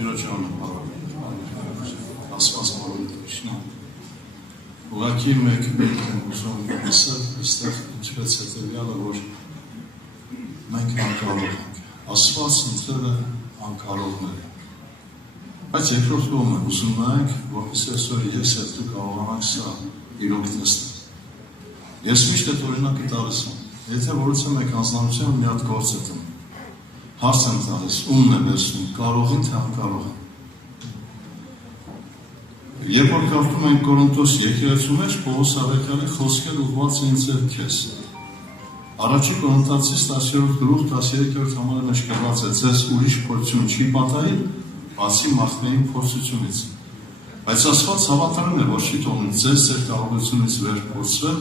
Տիրոջ անունով ասված բարոյություն։ Ուղղակի մեկ եմ ուզում ասել, այստեղ ինչպես հետևյալը, որ մենք անկարող ենք, ասված ինձերը անկարողներ են։ Բայց երկրորդ կողմը ուզում նայենք, որպես այսօր ես հետ դու կարողանանք սա իրոք տեսնել։ Ես միշտ այդ օրինակը տալիս եմ, եթե որոցը մեկ հանձնարարության մի հատ գործ է տնում, հարց եմ տալիս, ումն է վերցնում, կարողին թե անկարողին։ Երբ որ կարդում ենք Կորինթոս եկեղեցու մեջ, Պողոս առաքյալի խոսքեր ուղղված էին ձեր քեզ։ Առաջի Կորինթացիս 10-րդ գլուխ 13-րդ համարի մեջ գրված է, ձեզ ուրիշ փորձություն չի պատահել, բացի մարդկային փորձությունից։ Բայց Աստված հավատարիմ է, որ չի թողնում ձեզ ձեր կարողությունից վեր փորձվել,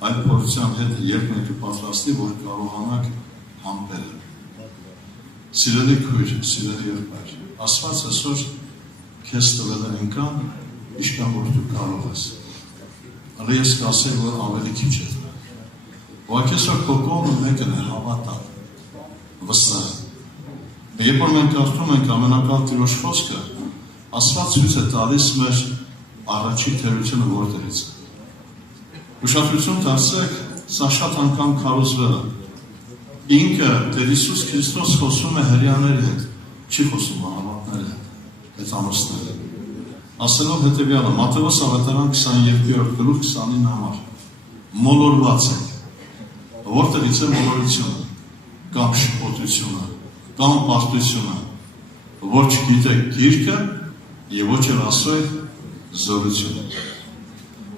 այդ փորձության հետ երկնք կպատրաստի, որ կարողանաք համբերել։ Սիրելի քույր, սիրելի եղբայր, Աստված այսօր քեզ տվել է այնքան, ինչքան որ դու կարող ես։ Հələ ես կասեմ, որ ավելի քիչ է տվել։ Ուղղակի այսօր քո կողմը մեկն է, հավատալ, վստահ։ Երբ որ մենք կարդում ենք ամենակալ Տիրոջ խոսքը, Աստված ցույց է տալիս մեր առաջի թերությունը որտեղից է։ Ուշադրություն դարձրեք, սա շատ անգամ քարոզվել է։ Ինքը Տեր Հիսուս Քրիստոս խոսում է հրեաների հետ, չի խոսում անհավատների հետ, հեծանոցների հետ։ Ասելով հետևյալը, Մատթեոս ավետարան 22-րդ գլուխ 29 համար։ Մոլորված եք։ Որտեղից է մոլորությունը, կամ շփոթությունը, կամ պարտությունը, ոչ գիտեք գիրքը եւ ոչ էլ ասոյ զորությունը։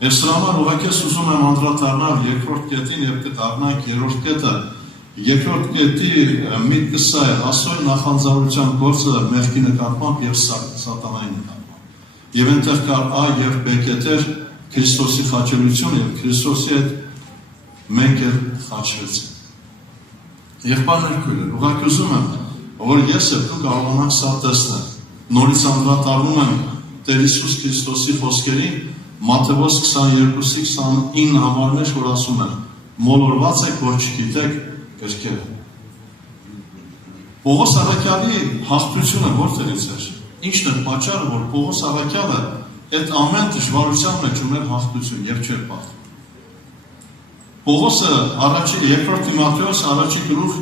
Ես սրա համար ուղղակի ուզում եմ անդրադառնալ երկրորդ կետին եւ կդառնանք երրորդ կետը։ Երկրորդ կետի միտքը սա է, ասոյ նախանձարության գործը մեղքի նկատմամբ եւ սատանայի նկատմամբ։ Եվ այնտեղ կար A եւ B կետեր, Քրիստոսի խաչելություն եւ Քրիստոսի հետ մենք էլ խաչվեցինք։ Եղբայրներ քույրեր, ուղղակի ուզում եմ, որ ես եւ դու կարողանանք սա տեսնել։ Նորից անդրադառնում եմ Տեր Հիսուս Քրիստոսի խոսքերին, Մատթեոս 22-29 համարներ, որ ասում են. մոլորված եք, որ չգիտեք գրքերը։ Պողոս առաքյալի հաղթությունը որտեղից էր։ Ինչն է պատճառը, որ Պողոս առաքյալը այդ ամեն դժվարության մեջ ուներ հաղթություն եւ չէր պատահում։ Պողոսը երկրորդ Տիմոթեոս առաջի գլուխ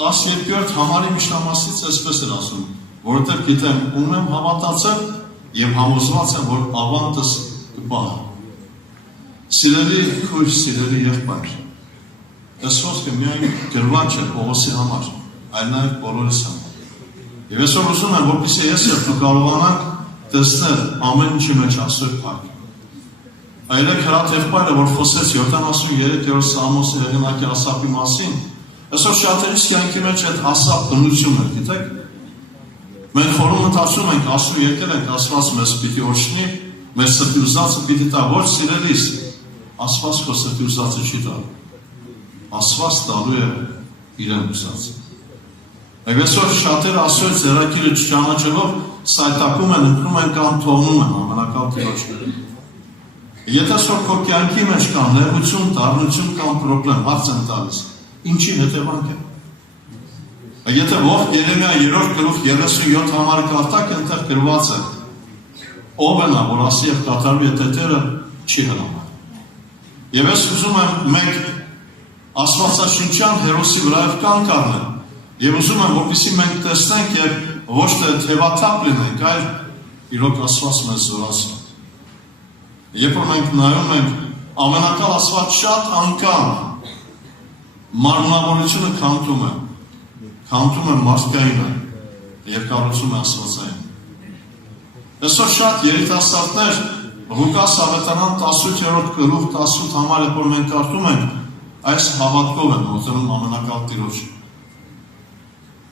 12-րդ համարի միջնամասից այսպես էր ասում, որովհետև գիտեմ, ում եմ հավատացել եւ համոզված եմ, որ ավանդս կպահեմ։ Սիրելի քույր, սիրելի եղբայր, այս խոսքը միայն գրված չէ Պողոսի համար, այլ նաեւ բոլորիս համար։ Եվ այսօր ուզում եմ, որպեսզի ես եւ դու կարողանանք տեսնել ամեն ինչի մեջ Աստծո փառքը։ Այլեք հրատ եղբայրը, որ խոսեց 73-րդ Սաղմոսի հեղինակի Ասափի մասին, այսօր շատերիս կյանքի մեջ այդ Ասափ բնությունն է, գիտեք։ Մենք խորհում մտածում ենք, Աստծո եկել ենք, Աստված մեզ պիտի օրհնի, մեր սրտի ուզածը պիտի տա, ոչ սիրելիս, Աստված քո սրտի ուզածը չի տալու։ Աստված տալու է իրեն ուզածը։ Եվ այսօր շատերը Աստծո ձեռագիրը չճանաչելով սայթակում են, ընկնում են կամ թողնում են ամենակալ Տիրոջը։ Եթե այսօր քո կյանքի մեջ կա նեղություն, դառնություն կամ պրոբլեմ, հարց եմ տալիս, ինչի հետևանք է։ Եթե ողջ Երեմիա 3-րդ գլուխ 37 համարը կարդաք, այնտեղ գրված է. ով է նա, որ ասի եւ կատարվի այդ հետերը չի հրամայ։ Եվ ես ուզում եմ մենք աստվածաշնչյան հերոսի վրայով կանգ առնել եւ ուզում եմ, որպեսզի մենք տեսնենք եւ ոչ թե թևաթափ լինենք, այլ իրոք Աստված մեզ զորացնի։ Երբ որ մենք նայում ենք, ամենակալ Աստված շատ անգամ մարմնավորությունը քանդում է մարդկայինը եւ կառուցում է աստվածային։ Այսօր շատ երիտասարդներ Ղուկաս ավետարան 18-րդ գլուխ 18 համարը, որ մենք կարդում ենք, այս հավատքով են մոտենում ամենակալ Տիրոջը։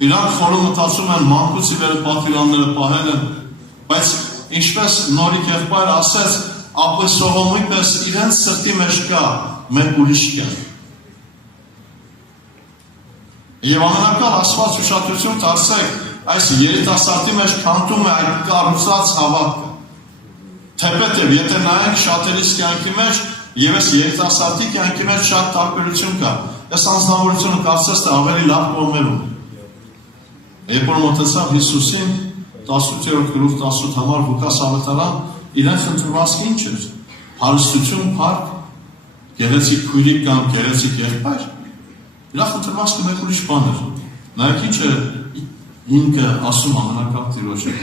Իրանք խորում մտածում են մանկուց ի վեր պատվիրանները պահել են, բայց ինչպես նորիկ եղբայրը ասեց, ապոստոլոմի պես իրենց սրտի մեջ կա մեր ուրիշ կյանք։ Եվ ամենակալ Աստված ուշադրություն դարձրեք, այս երիտասարդի մեջ քանդում է այդ կառուցած հավատքը։ Թեպետև, եթե նայենք շատերիս կյանքի մեջ եւ այս երիտասարդի կյանքի մեջ շատ տարբերություն կա։ Այս անձնավորությունը կարծես թե ավելի լավ կողմեր ունի։ Երբ որ մոտեցավ Հիսուսին 18-րդ գլուխ 18 համար Ղուկաս ավետարան իրեն խնդրվածքը ինչ էր, հարստություն, փառք, գեղեցիկ քույրիկ կամ գեղեցիկ եղբայր, իր խնդրվածքը մեկ ուրիշ բան էր։ Նայեք ինչ է ինքը ասում ամենակարճ Տիրոջը,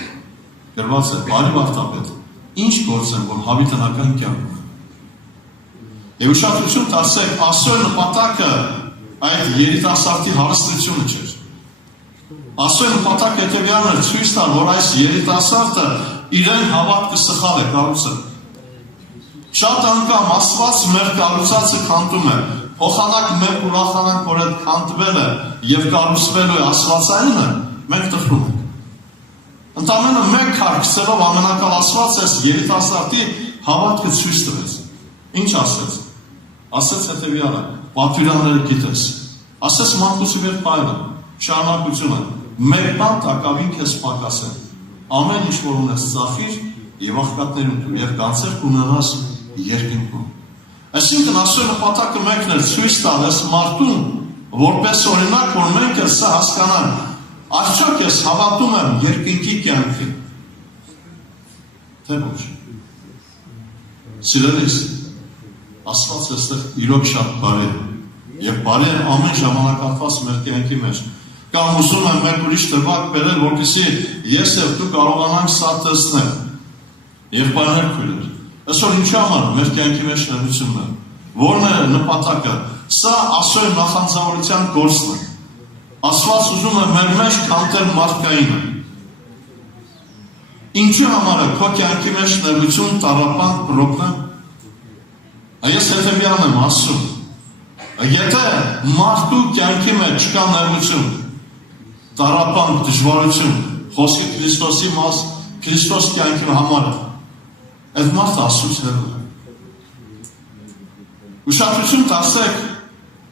գրված է բարի վարդապետ, ինչ գործեմ, որ հավիտենական կյանք։ Եվ ուշադրություն տալսեք, Աստծո նպատակը այդ երիտասարդի հարստությունը չէր։ Աստծո նպատակը հետևյալն էր ցույց տալ, որ այս երիտասարդը իրեն հավատքը սխալ է կառուցել։ Շատ անգամ Աստված մեր կառուցածը քանդում է, փոխանակ մենք ուրախանանք, որ այդ քանդվել է եւ կառուցվելու է Աստվածայինը, մենք տխրում ենք։ Ընդամենը մեկ քարքսելով ամենակալ Աստված այս երիտասարդի հավատքը ցույց տվեց։ Ինչ ասեց։ Ասեց հետևյալը. պատվիրանները գիտես։ Ասեց Մարկոսի վերբայրը, շարունակությունը, մեկ բան տակավին քեզ պակասել։ Ամեն ինչ որ ունես ծախիր եւ աղքատներում դու եւ կանցեր կունենաս երկինքում։ Այսինքն Աստծո նպատակը մեկն է ցույց տալ այս մարդուն, որպես օրինակ, որ մենք սա հասկանանք, արդյոք ես հավատում եմ երկինքի կյանքին։ Թե ոչ։ Սիրելիս, Աստված այստեղ իրոք շատ բարի է, եւ բարի է ամեն ժամանակահատված մեր կյանքի մեջ։ Կամ ուզում եմ մեկ ուրիշ դեպք բերել, որպեսզի ես եւ դու կարողանանք սա տեսնել։ Եղբայրներ քույրեր, այսօր ինչի համար մեր կյանքի մեջ ներությունն է, որն է նպատակը։ Սա Աստծո նախանձավորության գործն է։ Աստված ուզում է մեր մեջ քանդել մարդկայինը։ Ինչի համար է քո կյանքի մեջ ներություն, տառապանք, պրոբլեմ։ Ես հետևյալն եմ ասում, եթե մարդու կյանքի մեջ չկա ներություն, տառապանք, դժվարություն, խոսքը Քրիստոսի մաս, Քրիստոս կյանքի համար է, այդ մարդը Աստծուց հեռու է։ Ուշադրություն տալսեք,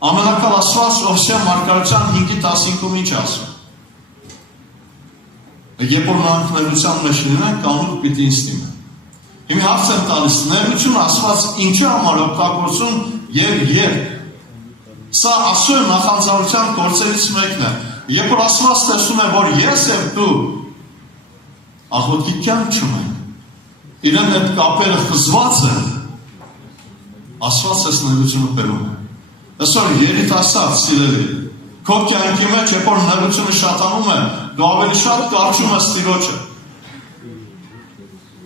ամենակալ Աստված Ովսեա մարգարեության 5:15-ում ինչ ասում։ Երբ որ նրանք ներության մեջ լինեն, կանուր պիտի ինձ դիմեն։ Հիմա հարց եմ տալիս, ներությունը Աստված ինչի համար օգտագործում եւ Սա Աստծո նախանձավորության գործերից մեկն է։ Երբ որ Աստված տեսնում է, որ ես եւ դու աղոթքի կյանք չունենք, իրեն այդ կապերը խզված են, Աստված այս ներությունը բերում է։ Այսօր երիտասարդ սիրելի, քո կյանքի մեջ երբ որ ներությունը շատանում է, դու ավելի շատ կարճում ես Տիրոջը։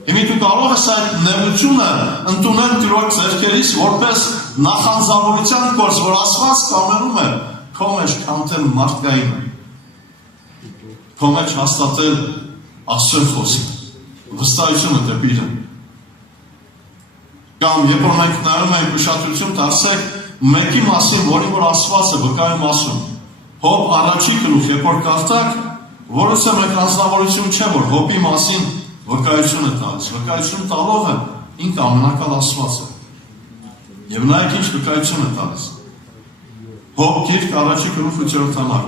Հիմա դու կարող ես այդ ներությունը ընդունել Տիրոջ ձեռքերից որպես նախանձավորության գործ, որ Աստված կամենում է քո մեջ քանդել մարդկայինը, քո մեջ հաստատել Աստծո խոսքը, վստահությունը դեպի Իրեն։ Կամ երբ որ մենք նայում ենք ուշադրություն դարձեք մեկի մասին, որի որ Աստված է վկայում ասում, Հոբ առաջի գլուխ, երբ որ կարդաք, որոնց մեկ անձնավորություն չէ, որ Հոբի մասին վկայություն է տալիս, վկայություն տալով է ինքը ամենակալ Աստված է։ Եվ նայեք ինչ վկայություն է տալիս։ Հոբ գիրք առաջի գլուխ 8-րդ համար։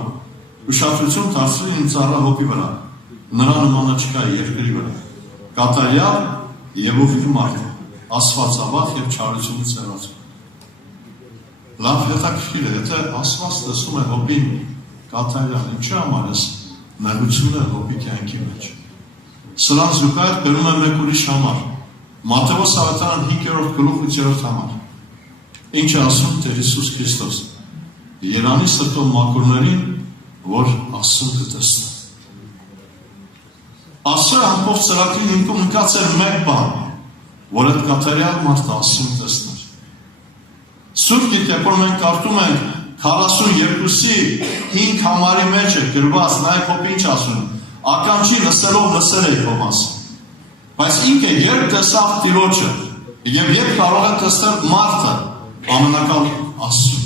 Ուշադրություն դարձրին իմ ծառա Հոբի վրա, նրա նմանը չկա երկրի վրա։ Կատարյալ եւ ուղիղ մարդ, աստվածավախ եւ չարությունից հեռացող։ Լավ հետաքրքիր է, եթե Աստված տեսում է Հոբին կատարյալ, ինչի համար է ներությունը Հոբի կյանքի մեջ։ Սրան զուգահեռ բերում է մեկ ուրիշ համար։ Մատթեոս ավետարան 5-րդ գլուխ 8-րդ համար։ Ինչ է ասում Տեր Հիսուս Քրիստոս։ Երանի սրտով մաքուրներին, որ Աստծուն կտեսնեն։ Աստծո ամբողջ ծրագրի հիմքում ընկած էր մեկ բան, որ այդ կատարյալ մարդը Աստծուն տեսներ։ Սուրբ Գիրքը, երբ որ մենք կարդում ենք 42-ի 5 համարի մեջ է գրված, նայեք Հոբ ինչ ասում։ Ականջի լսելով լսել է քո մասին։ Բայց ինքը երբ տեսավ Տիրոջը, եւ երբ կարող է տեսնել մարդը, ամենակալ Աստծուն։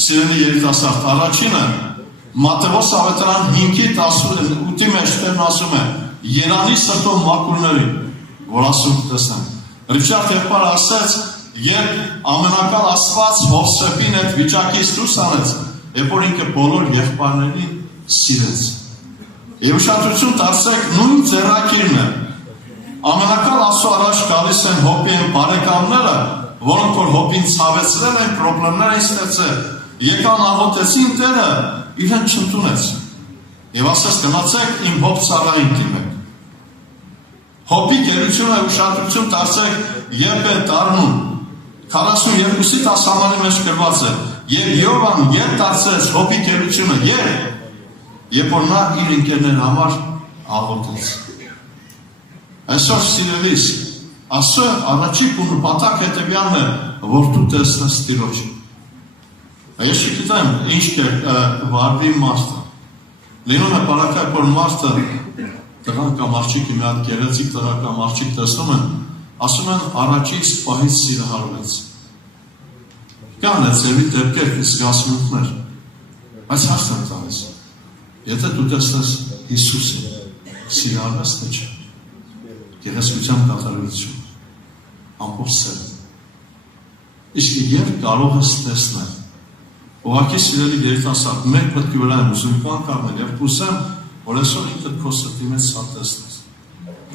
Սիրելի երիտասարդ, առաջինը Մատթեոս ավետարան 5:18-ի մեջ Տերն ասում է. Երանի սրտով մաքուրներին, որ Աստծուն տեսնեն։ Ռիչարդ եղբայրը ասեց, երբ ամենակալ Աստված Հովսեփին այդ վիճակից դուրս անեց, երբ որ ինքը բոլոր եղբայրներին սիրեց։ Եվ ուշադրություն դարձեք, նույն ձեռնարկիրն է։ Ամենակալ Աստծո առաջ գալիս են Հոբի են բարեկամները, որոնք որ Հոբին ցավեցրել են, խնդիրներ են ստեղծել, եկան աղոթեցին Տերը, իրեն չընդունեց։ Եվ ասես գնացեք իմ հոբ ծառային դիմեք։ Հոբի գերությունը ուշադրություն դարձեք երբ է դառնում 42-ի 10 համարի մեջ գրված է եւ Յովան երբ դարձեց հոբի գերությունը երբ որ նա իր ընկերների համար աղոթեց։ Այսօր սիրելիս ասո առաջիկ ու նպատակ հետևյալն է որ դու տեսնես Տիրոջը։ Ես չգիտեմ ինչ վարվի մարդը։ Լինում է բարակայք որ մարդը տղան կամ աղջիկի մի հատ գեղեցիկ տղա կամ աղջիկ տեսնում են, ասում են առաջից պահից սիրահարվեց։ Կան է ձևի դեպքեր, զգացմունքներ, բայց հարց եմ տալիս, եթե դու տեսնես Հիսուսը, սիրահարվես թե չէ, գեղեցկության կատարելություն, ամբողջ սերը։ Իսկ երբ կարող ես տեսնել, ուղղակի սիրելի երիտասարդ, մեկ պետք է վրա եմ ուզում կանգնել եւ կուզեմ որ այսօր ինքդ քո սրտի մեջ սա տեսնես։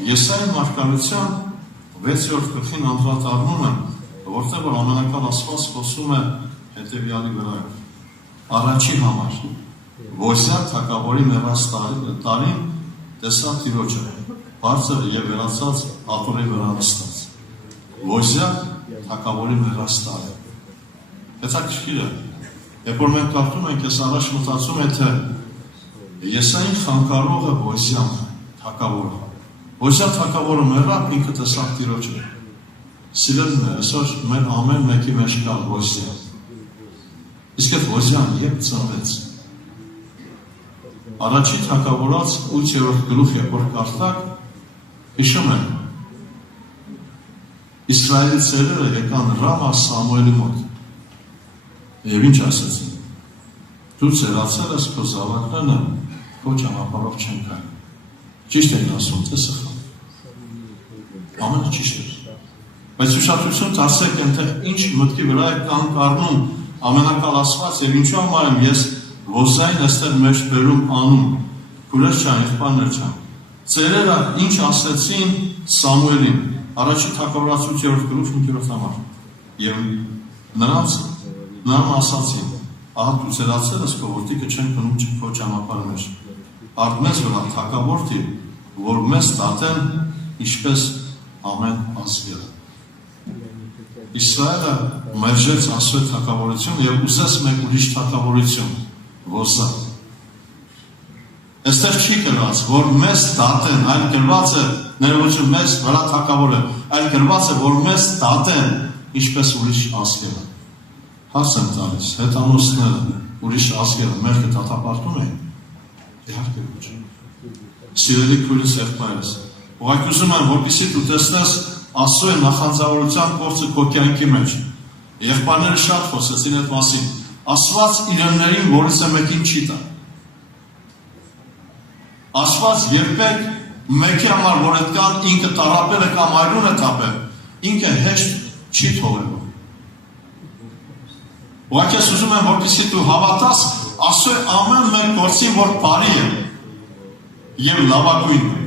Եսայի մարգարեության 6-րդ գլխին անդրադառնում եմ, որտեղ որ ամենակալ Աստված խոսում է հետևյալի վրայով։ Առաջի համար Ոսիա թագավորի մեռած տարին տեսավ Տիրոջը, բարձր եւ վերացած աթոռի վրա նստած։ Ոսիա թագավորի մեռած տարին։ Հետաքրքիր է, երբ որ մենք կարդում ենք, ես առաջ մտածում եմ, թե Եսային խանգարողը Ոսիան թագավորը։ Ոսիա թագավորը մեռավ, ինքը տեսավ Տիրոջը։ Սիրելիներ, այսօր մեր ամեն մեկի մեջ կա Ոսիա։ Իսկ այդ Ոսիան երբ ծնվեց։ Առաջի թագավորած 8-րդ գլուխ երբ որ կարդակ, հիշում են Իսրայելի ծերերը եկան Ռամա Սամուելի մոտ։ Եվ ինչ ասեցին։ Դու ծերացել ես քո զավակները քո ճանապարհով չեն գալու։ Ճիշտ են ասում, թե սխալ։ Ամենը ճիշտ է։ Բայց ուշադրություն դարձեք այնտեղ ինչ մտքի վրա է կանգ առնում ամենակալ Աստված եւ ինչու համար եմ ես Ոսիային այստեղ մեջ բերում անում քուրեր ջան, եղբայրներ ջան։ Ծերերը ինչ ասեցին Սամուելին, առաջի թագավորացու 8-րդ գլուխ 5-րդ համար։ Եվ նրան ասացին. ահա դու ծերացել ես քո որդիքը չեն գնում քո ճանապարհը մեջ։ Արտմես վրա թագավորտի, որ մեզ դատեն ինչպես ամեն ազգերը։ Իսրայելը մերժեց Աստծո թագավորություն եւ ուզեց մեկ ուրիշ թագավորություն, Ոսիա։ Այստեղ չի գրված, որ մեզ դատեն, այլ գրված է, ներողություն, մեզ վրա թագավորը, այլ գրված է, որ մեզ դատեն ինչպես ուրիշ ազգերը։ Հարց եմ տալիս, հետանոսները, ուրիշ ազգերը մեղքը դատապարտում են։ Իհարկե ոչ։ Սիրելի քույրս եղբայրս, ուղղակի ուզում եմ, որպեսզի դու տեսնես Աստծո նախանձավորության գործը քո կյանքի մեջ։ Եղբայրները շատ խոսեցին այդ մասին։ Աստված իրեններին որից է մեկին չի տա։ Աստված երբեք մեկի համար, որ այդ կան ինքը տարապել է կամ այլուն է տապել, ինքը հեշտ չի թողելու։ Ուղղակի ես ուզում եմ, որպեսզի դու հավատաս Աստծո ամեն մեկ գործին, որ բարի է եւ լավագույնն է։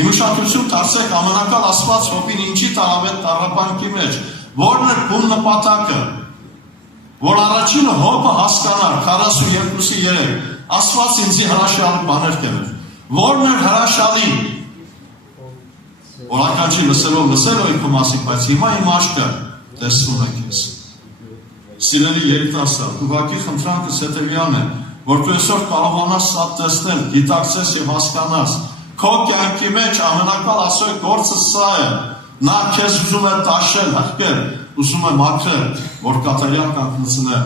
Իմ ուշադրություն դարձեք ամենակալ Աստված Հոբին ինչի տարավ այդ տառապանքի մեջ, որն է բուն նպատակը, որ առաջինը Հոբը հասկանար 42-3 Աստված ինձի հրաշալի բաներ կերեր, որն էր հրաշալի, որ ականջի լսելով ինքը մասին, բայց հիմա իմ աչքը տեսնում է քեզ։ Սիրելի երիտասարդ, ուղղակի խնդրանքս հետևյալն է, որ դու այսօր կարողանաս սա տեսնել, գիտակցես եւ հասկանաս, քո կյանքի մեջ ամենակալ Աստծո գործը սա է, նա քեզ ուզում է տաշել, հղկել, ուզում է մաքրել, որ կատարյալ կանգնեցնե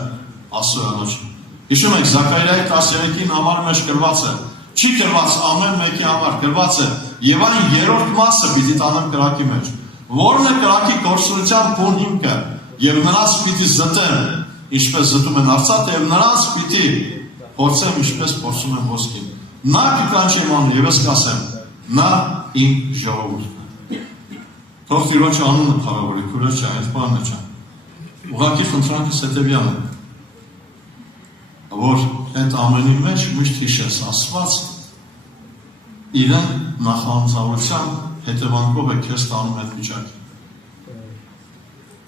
Աստծո անոջը։ Հիշում եք Զաքարիայի 13-ին համար մեջ գրված է, չի գրված ամեն մեկի համար, գրված է, եւ այն երրորդ մասը պիտի տանեմ կրակի մեջ, որն է կրակի գործունեության բուն հիմքը, եւ նրանց պիտի զտեմ, ինչպես զտում են արծաթը, եւ նրանց պիտի փորձեմ, ինչպես փորձում են ոսկին։ Նա կկանչեմ անում, եւ ես կասեմ, նա իմ ժողովուրդն է։ Թող Տիրոջ անունը փառավորի, քուրեր ջան, այդ բանն է ջան։ Ուղղակի խնդրանքս հետևյալն է, որ այդ ամենի մեջ միշտ հիշես Աստված իրեն նախանձավորության հետևանքով է քեզ տանում այդ վիճակի։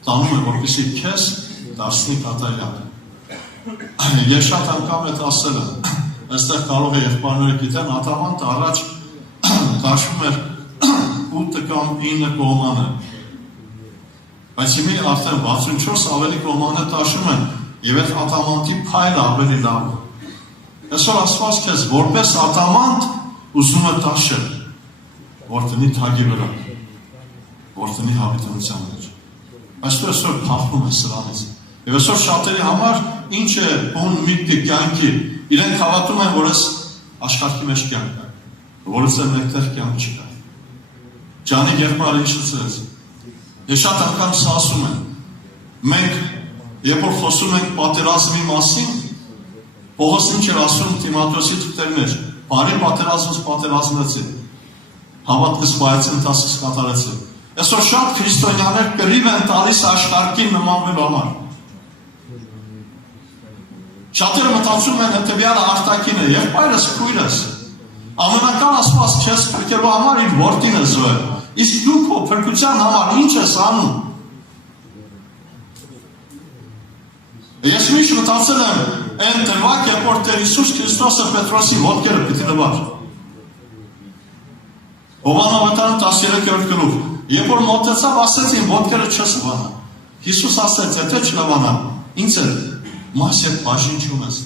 Տանում է, որպեսզի քեզ դարձնի կատարյալ։ Ես շատ անգամ այդ ասել եմ, այստեղ կարող է եղբայրները գիտեն, ադամանտը առաջ տաշվում էր 8 կամ 9 կողմանը, բայց հիմի արդեն 64 ավելի կողմանը տաշում են և այդ ադամանտի փայլը ավելի լավ է։ Այսօր ասված քեզ, որպես ադամանտ ուզում է տաշել, որ տնի թագի վրա, որ տնի հավիտենության մեջ։ Բայց դու այսօր փախնում ես սրանից։ Եվ այսօր շատերի համար ինչ է բուն միտքը կյանքի, իրենք հավատում են, որ ես աշխարհի մեջ կյանք կա, որից է մեկտեղ կյանք չկա։ Ջանի եղբայրը ինչ ասեց։ Ես շատ անգամ ասում եմ, մենք երբ որ խոսում ենք պատերազմի մասին, Պողոս ինչ էր ասում Տիմոթեոսի թղթերի մեջ, բարի պատերազմս պատերազմեցի, հավատքս վայեցի ընթացքս կատարեցի։ Այսօր շատ քրիստոնյաներ կռիվ են տալիս աշխարհին նմանվելու համար։ Շատերը մտածում են հետևյալը արտաքին է, եղբայրս քույրս, ամենակարևոր Աստված քեզ փրկելու համար իր որդին է զոհել, իսկ դու քո փրկության համար ինչ ես անում։ Ես միշտ մտածել եմ այն տվակ, երբ որ Տեր Հիսուս Քրիստոսը Պետրոսի ոտքերը պիտի նվար։ Հովաննես 13-րդ գլուխ, երբ որ մոտեցավ, ասեց իմ ոտքերը չես նվանա։ Հիսուս ասեց, եթե չնվանամ, ինձ էլ մաս երբ բաժին չունես։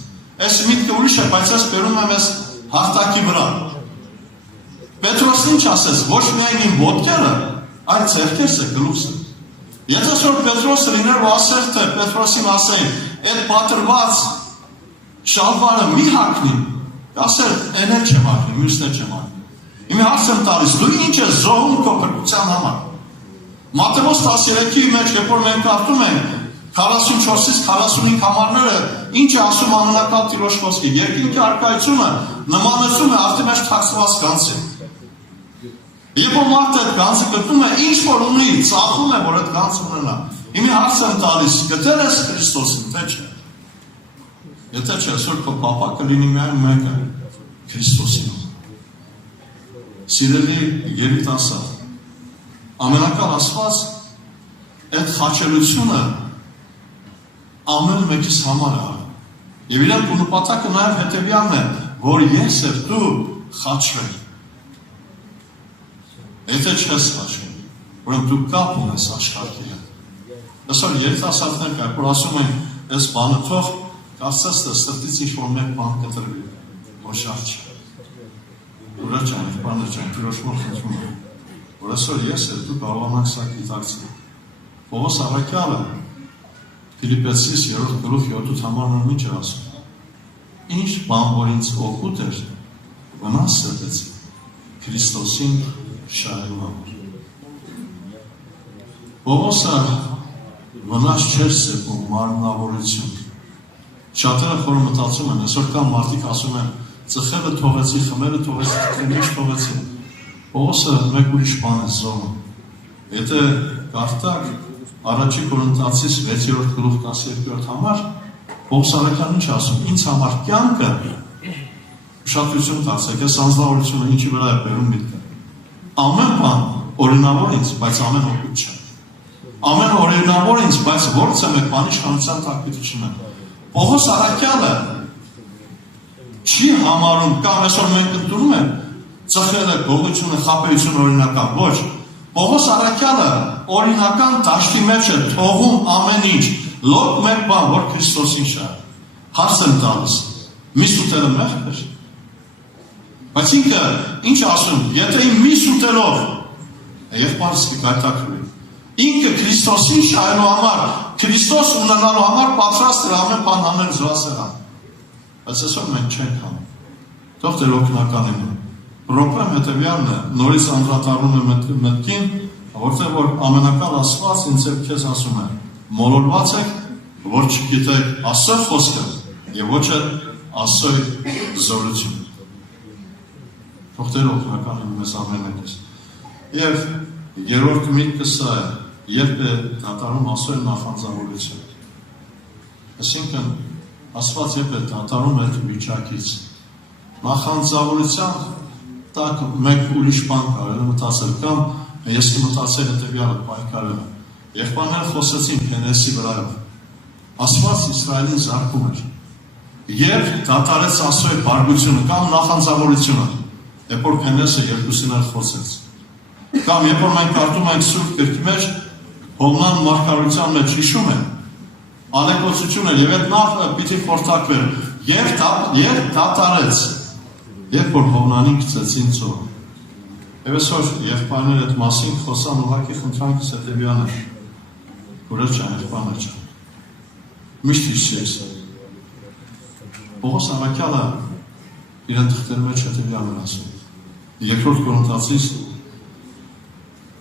Այս միտքը ուրիշ է, բայց ես բերում եմ ես հաղթակի վրա։ Պետրոսն ինչ ասեց, ոչ միայն իմ ոտքերը, այլ ձեռքերս է, գլուխս է։ Եթե որ Պետրոսը լիներ ու ասեր, թե Պետրոսին ասեին, այդ պատրված շալվարը մի հագնի, ասեր, այն էլ չեմ հագնի, մյուսն էլ չեմ հագնի։ Իմի հարց եմ տալիս, դու ինչ ես զոհում քո փրկության համար։ Մատթեոս 13-ի մեջ, երբ որ մենք կարդում ենք 44-ից 45 համարները, ինչ է ասում անունակալ Տիրոջ խոսքը, երկինքի առկայությունը նմանեցում է արդի մեջ թաքցված գանձի։ Երբ որ մարդը այդ գանձը գտնում է, ինչ որ ունի, ծախում է, որ այդ գանձը ունենա։ Իմի հարց եմ տալիս, գտել ես Քրիստոսին, թե չէ։ Եթե չէ, այսօր քո պապակը լինի միայն մեկը, Քրիստոսին։ Սիրելի երիտասարդ, ամենակարևոր Աստված այդ խաչելությունը ամեն մեկիս համար է արել։ Եվ իրենք նպատակը նաև հետևյալն է, որ ես եւ դու խաչվենք։ Եթե չես խաչվում, ուրեմն դու կապ ունես աշխարհի հետ։ Այսօր երիտասարդներ կա, որ ասում են, այս բանը թող կարծես թե սրտից ինչ-որ մեկ բան կտրվի, ոչ արջ։ Ուրա ջան, բանը ջան, Տիրոջ մոտ խնդրում եմ, որ այսօր ես եւ դու կարողանանք սա գիտակցել։ Պողոս առաքյալը Ֆիլիպպեցիս 3-րդ գլուխ 7 համարն ինչ է ասում։ Ինչ բան որ ինձ օգուտ էր, վնաս սրտեցի Քրիստոսին շահելու համար։ Պողոսը վնաս չէր սեպում մարմնավորություն։ Շատերը խորը մտածում են, այսօր կան մարդիկ ասում են, ծխելը թողեցի, խմելը թողեցի, ինչ թողեցի։ Պողոսը մեկ ուրիշ բան է զոհում։ Եթե կարդաք Առաջի Կորինթացիս 6-րդ գլուխ 12-րդ համար, Պողոս առաքյալն ինչ ասում, ինձ համար կյանքը ուշադրություն տալսեք, այս անձնավորությունը ինչի վրա է բերում միտքը։ Ամեն բան օրինավոր ինձ, բայց ամեն օգուտ չէ։ Ամեն օրինավոր ինձ, բայց որից է մեկ բանի իշխանության տակ պիտի չնեմ։ Պողոս առաքյալը չի համարում, կամ այսօր մենք ընդունում ենք ծխելը, գողությունը, խաբեությունը օրինական, ոչ։ Պողոս առաքյալը օրինական դաշտի մեջ է թողում ամեն ինչ, լոկ մեկ բան, որ Քրիստոսին շահ։ Հարց եմ տալիս, միս ուտելը մեղք էր։ Բայց ինքը ինչ ասում, եթե իմ միս ուտելով, եղբայրս կգայթակղվի։ Ինքը Քրիստոսին շահելու համար, Քրիստոս ունենալու համար պատրաստ էր ամեն բան անել զոհասեղան։ Բայց այսօր մենք չենք անում։ Թող Տեր օգնական լինի։ Պրոբլեմ հետևյալն է, նորից անդրադառնում եմ մտքին, որտեղ որ ամենակարևոր Աստված ինձ եւ քեզ ասում է. մոլորված եք, որ չգիտեք Աստծո խոսքը եւ ոչ է Աստծո զորությունը։ Թող Տեր օգնական լինի մեզ ամեն մեկից։ Եվ երրորդ միտքը սա է, երբ է դատարում Աստծո նախանձավորությունը։ Այսինքն Աստված երբ է դատարում այդ վիճակից, նախանձավորության տակ մեկ ուրիշ բան կարել մտածել կամ ես կմտածել հետևյալը պայքարել։ Եղբայրները խոսեցին Հենեսի վրայով։ Աստված Իսրայելին զարքում էր։ Եվ դատարեց Աստծո բարգությունը կամ նախանձավորությունը, երբ որ Փենեսը երկուսին էլ խոսեց։ Կամ երբ որ մենք կարդում ենք Սուրբ Գրքի մեջ, Հովնան մարգարության մեջ հիշում է ալեկոծությունը եւ այդ նախը պիտի խորտակվեր եւ դատարեց, երբ որ Հովնանին գցեցին ծով։ Եվ այսօր եղբայրներ այդ մասին խոսան ուղղակի խնդրանքս հետեւյալն է։ Որը եղբայրներ չեն։ Միշտ հիշեցեք։ Պողոս առաքյալը իր թղթերի մեջ հետևյալն է ասում։ Երկրորդ Կորինթացիս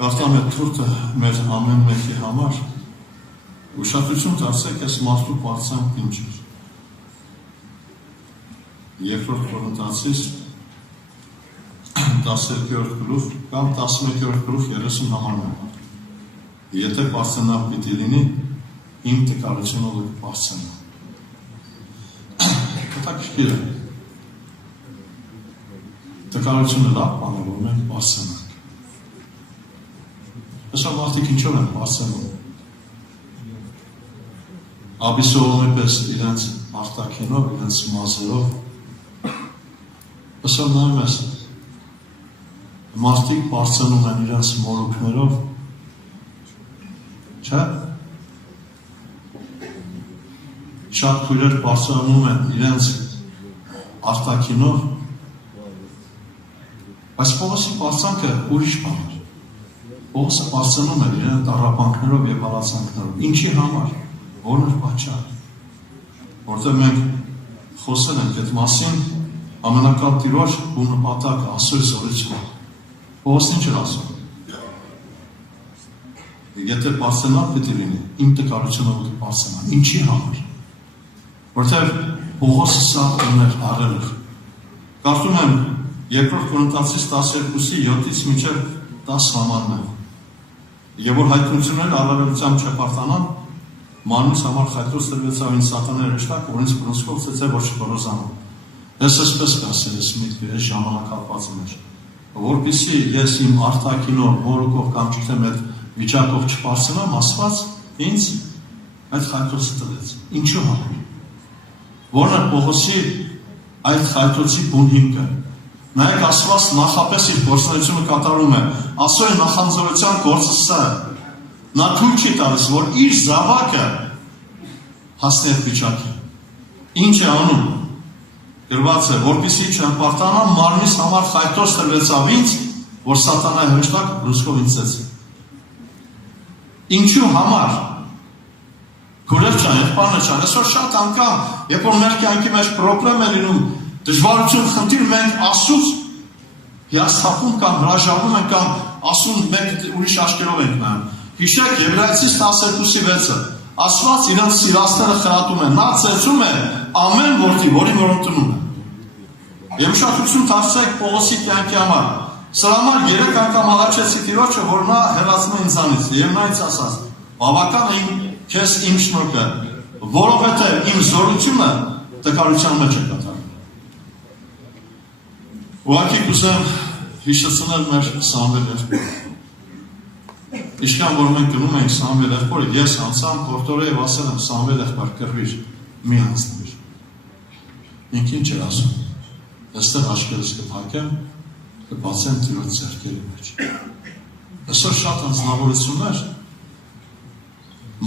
կարդամ այդ թուրքը մեր ամեն մեկի համար ուշադրություն դարձեք այս մարդու բարձրանքն ինչ է։ Երկրորդ Կորինթացիս 12-րդ գլուխ կամ 11-րդ գլուխ 30 համարն։ Եթե բարձրանալ պիտի լինի, իմ տկարությունը կբարձրանա։ Հետաքրքիր է։ Տկարությունը լավ բան է, որ մենք բարձրանանք։ Այսօր մարդիկ ինչով են բարձրանում։ Աբիսովի պես իրենց արտաքինով, իրենց մազերով։ Այսօր նայում ես, մարդիկ բարձրանում են իրենց մորուքներով, չէ՞։ Շատ քույրեր բարձրանում են իրենց արտաքինով, բայց Պողոսի բարձրանքը ուրիշ բան է։ Պողոսը բարձրանում է իրեն տառապանքներով եւ հալածանքներով։ Ինչի համար։ Որն է պատճառը։ Որտեղ մենք խոսել ենք այդ մասին, ամենակալ Տիրոջ ու նպատակը Աստծո զորությունը։ Պողոսն ինչ է ասում։ Եթե բարձրանալ պետք է լինի, իմ տկարությունը պետք է բարձրանա։ Ինչի համար։ Որտեղ Պողոսը սա ուներ առել։ Կարդում եմ Երկրորդ Կորինթացիս 12-ի 7-ից մինչև 10 համարն է։ Եվ որ հայտնությունները առավելությամբ չպարտանան, մանուս համար խայտոց տրվեցավ ինձ սատաներ հեշտակ, որ ինձ բրոնսկով ծեցեր, որ չբորոզանում։ Ես այսպես կասել ես միտքը, ես ժամանակապատում էր, որպեսզի ես իմ արտաքինով, մորուքով կամ չգիտեմ այդ վիճակով չպարծնամ, Աստված ինձ այդ խայտոցը տրեց։ Ինչու համար։ Որն է Պողոսի այդ խայտոցի բուն հիմքը։ Նայեք Աստված նախապես իր գործունեությունը կատարում է, Աստծո նախանձորության գործը սա է։ Նա թույլ չի տալիս, որ իր զավակը հասնի այդ վիճակին։ Ինչ է անում։ Գրված է, որպեսզի չհպարտանա մարմնիս համար խայտոց տրվեցավ ինձ, որ սատանայի հրեշտակ բրուսկով ինձ ծեցի։ Ինչու համար։ Քուրեր չան, եղբայրներ չան, այսօր շատ անգամ, երբ որ մեր կյանքի մեջ պրոբլեմ է լինում, դժվարություն խնդիր մենք Աստծուց հիասթափում կամ հրաժարվում ենք կամ ասում մենք ուրիշ աչքերով ենք նայում։ Հիշեք Եբրայեցիս 12:6-ը։ Աստված իրենց սիրածները խրատում է, նա ծեծում է ամեն որդի, որի որ ընդունում է։ Եվ ուշադրություն դարձրեք Պողոսի կյանքի համար։ Սրա համար 3 անգամ աղաչեցի Տիրոջը, որ նա հեռացնում է ինձանից, եւ նա ինձ ասաց. «Բավական է քեզ իմ շնորհքը, որովհետեւ իմ զորությունը տկարության մեջ է կատարվում»։ Ուղղակի կուզեմ հիշեցնել մեր Սամվել եղբորը։ Ինչքան որ մենք գնում ենք Սամվել եղբորը, ես անցամ Պորտորե եւ ասել եմ Սամվել եղբայր կռվիր, մի անցնիր։ Ինքն ինչ էր ասում։ Այստեղ աչքերս կփակեմ, կբացեմ Տիրոջ ձեռքերի մեջ։ Այսօր շատ անձնավորություններ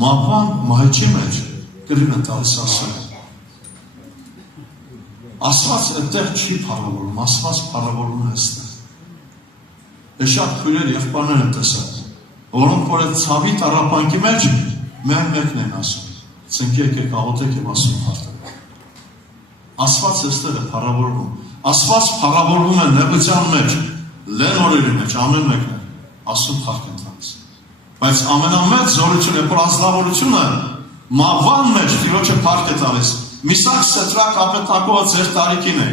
մահվան մահիճի մեջ կռիվ են տալիս Աստծուն։ Աստված այդտեղ չի փառավորում, Աստված փառավորում է այստեղ։ Ես շատ քույրեր եղբայրներ եմ տեսել, որոնք որ այդ ցավի տառապանքի մեջ մեն մեկն են ասում. «Ցնկի եկեք աղոթեք եւ Աստծուն հարթեք»։ Աստված այստեղ է փառավորվում։ Աստված փառավորվում է նեղության մեջ, լենորերի մեջ, ամեն մեկն է Աստծուն փառք են տալիս։ Բայց ամենամեծ զորությունը, որ ազնվորությունը մահվան մեջ Տիրոջը փառք է տալիս։ Միսակ Սետրակ Ապետնակովը ձեր տարիքին է,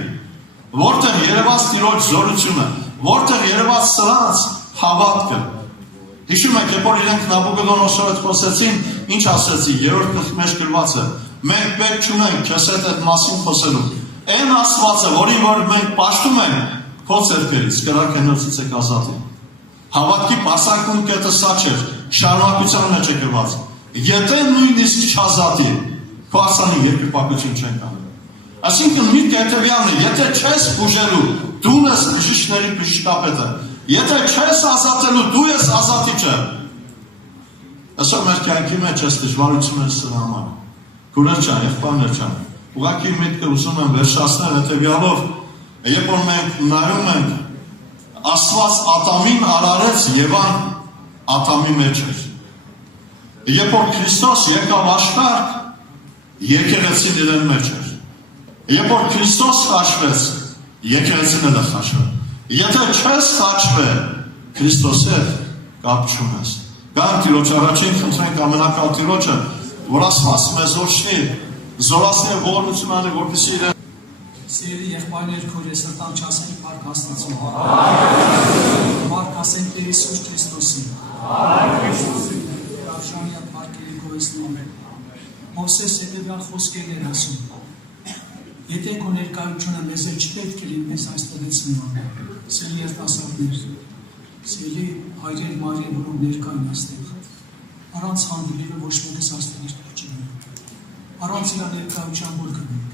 որտեղ երևաց Տիրոջ զորությունը, որտեղ երևաց սրանց հավատքը։ Հիշում եք, երբ որ իրենք Նաբուկոդոնոսոր հետ խոսեցին, ինչ ասեցի, 3-րդ գլխի մեջ գրված է. մենք պետք չունենք քեզ հետ այդ մասին խոսելու։ Այն Աստվածը, որին որ մենք պաշտում ենք, քո ձեռքերից կրակենոցից եք ազատի։ Հավատքի պարսակում կետը սա չէր, շարունակության մեջ է գրված. եթե նույնիսկ չազատի, քո արսանի երկրպագություն չեն կանել։ Այսինքն միտքը հետևյալն է, եթե չես բուժելու, դու ես բժիշկների բժշկապետը, եթե չես ազատելու, դու ես ազատիչը։ Այսօր մեր կյանքի մեջ այս դժվարությունը սրա համար։ Քուրեր ջան, եղբայրներ ջան, ուղղակի միտքը ուզում եմ վերջացնել հետևյալով, երբ որ մենք նայում ենք, Աստված Ադամին արարեց, Եվան Ադամի մեջ էր։ Երբ որ Քրիստոս եկավ աշխարհ, եկեղեցին իրեն մեջ էր։ Երբ որ Քրիստոս խաչվեց, եկեղեցին էլ խաչվել։ Եթե չես խաչվել, Քրիստոսի հետ կապ չունես։ Գանք Տիրոջ առաջին խնդրենք ամենակալ Տիրոջը, որ Աստված մեզ զորացնի ողորմություն անի, որպեսզի իրեն Սիրելի եղբայրներ, քույրեր, սրտան չասենք Փառք Աստծուն։ Փառք ասենք Տեր Հիսուս Քրիստոսին։ Արշանիա փառքերի գոհեցնի։ Մովսես հետևյալ խոսքերն էր ասում. Եթե քո ներկայությունը մեզ չպետք է լինի, մեզ այստեղից նման։ Սիրելի երիտասարդներ, սիրելի հայրեր, մայրեր, որոնք ներկա են այստեղ, առանց հանդիպելու ոչ մեկս այստեղից դուրս չի գնա։ Առանց իր ներկայության որ գնանք։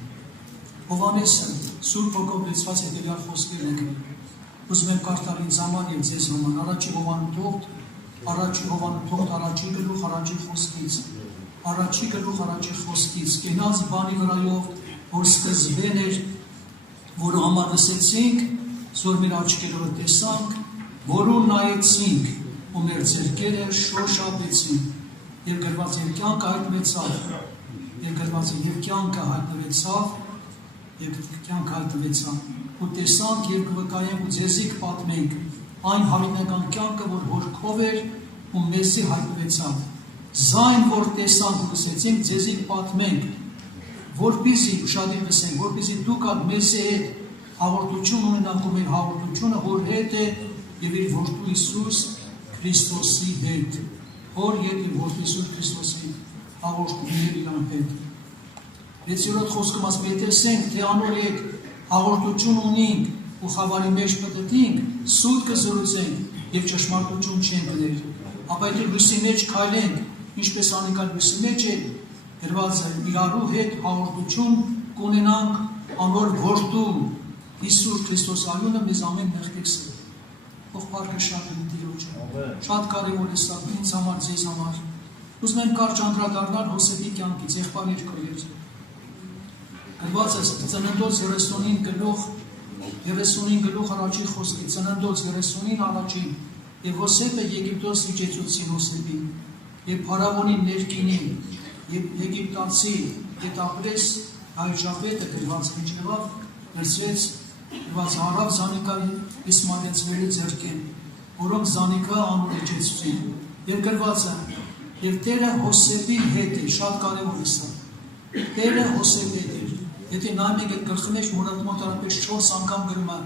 Հովհաննեսը Սուրբ Հոգով լեցված հետևյալ խոսքերն է գրել։ Ուզում եմ կարդալ ինձ համար եւ ձեզ համար առաջի Հովհաննու թողտ, առաջի գլուխ, առաջի խոսքից, կենաց բանի վրայով, որ սկզբեն էր, որը համար լսեցինք, որ մեր աչքերով տեսանք, որուն նայեցինք, ու մեր ձեռքերը շոշափեցին, եւ գրված եւ կյանքը հայտնվեցավ, ու տեսանք եւ կվկայենք ու ձեզիկ պատմենք այն հավիտենական կյանքը, որ հորքով էր ու մեզի հայտնվեցավ, զայն որ տեսանք ու լսեցինք, ձեզիկ պատմենք, որպեսզի ուշադիր լսենք, որպեսզի դուք մեզի հետ հաղորդություն ունենաք ու մեր հաղորդությունը հոր հետ է եւ իր որդու Հիսուս Քրիստոսի հետ, հոր հետ եւ որդու Հիսուս Քրիստոսի հաղորդումներ իրան հետ։ 6-րդ խոսքում ասում է, տեսենք, թե անոր եք հաղորդություն ունենք ու խավարի մեջ պտտենք, սուտ կզրուցենք եւ ճշմարտություն չենք գներ։ Ապա եթե լույսի մեջ քայլենք, ինչպես անիկալ լույսի մեջ է, գրված է իրարու հետ հաղորդություն կունենանք անոր որդու Հիսուս Քրիստոս անունը մեզ ամեն մեղքեսը։ Ով փառքը շատ լինի Տիրոջը։ Շատ կարևոր է սա ինձ համար, ձեզ համար։ Ուզում եմ կարճ անդրադառնալ Հոսեփի կյանքից, եղբայրներ քույրեր։ Գրված է Ծննդոց 35 գլուխ առաջի խոսքի, Ծննդոց 39 առաջին, եւ Հոսեփը Եգիպտոս իջեցուցին Հոսեփին, եւ Փարավոնի ներքինին, եւ Եգիպտացի Գետապրես հայրապետը գրված ինչեւավ լսեց, գրված հարավ Զանիկայի Իսմայելցիների ձեռքին, որոնք Զանիկա անուն իջեցուցին, եւ գրված է, եւ Տերը Հոսեփի հետ է, շատ կարեւոր է սա, Տերը Հոսեփի հետ է։ Եթե նայում եք այդ գլխի մեջ մոտարապես 4 անգամ գրում է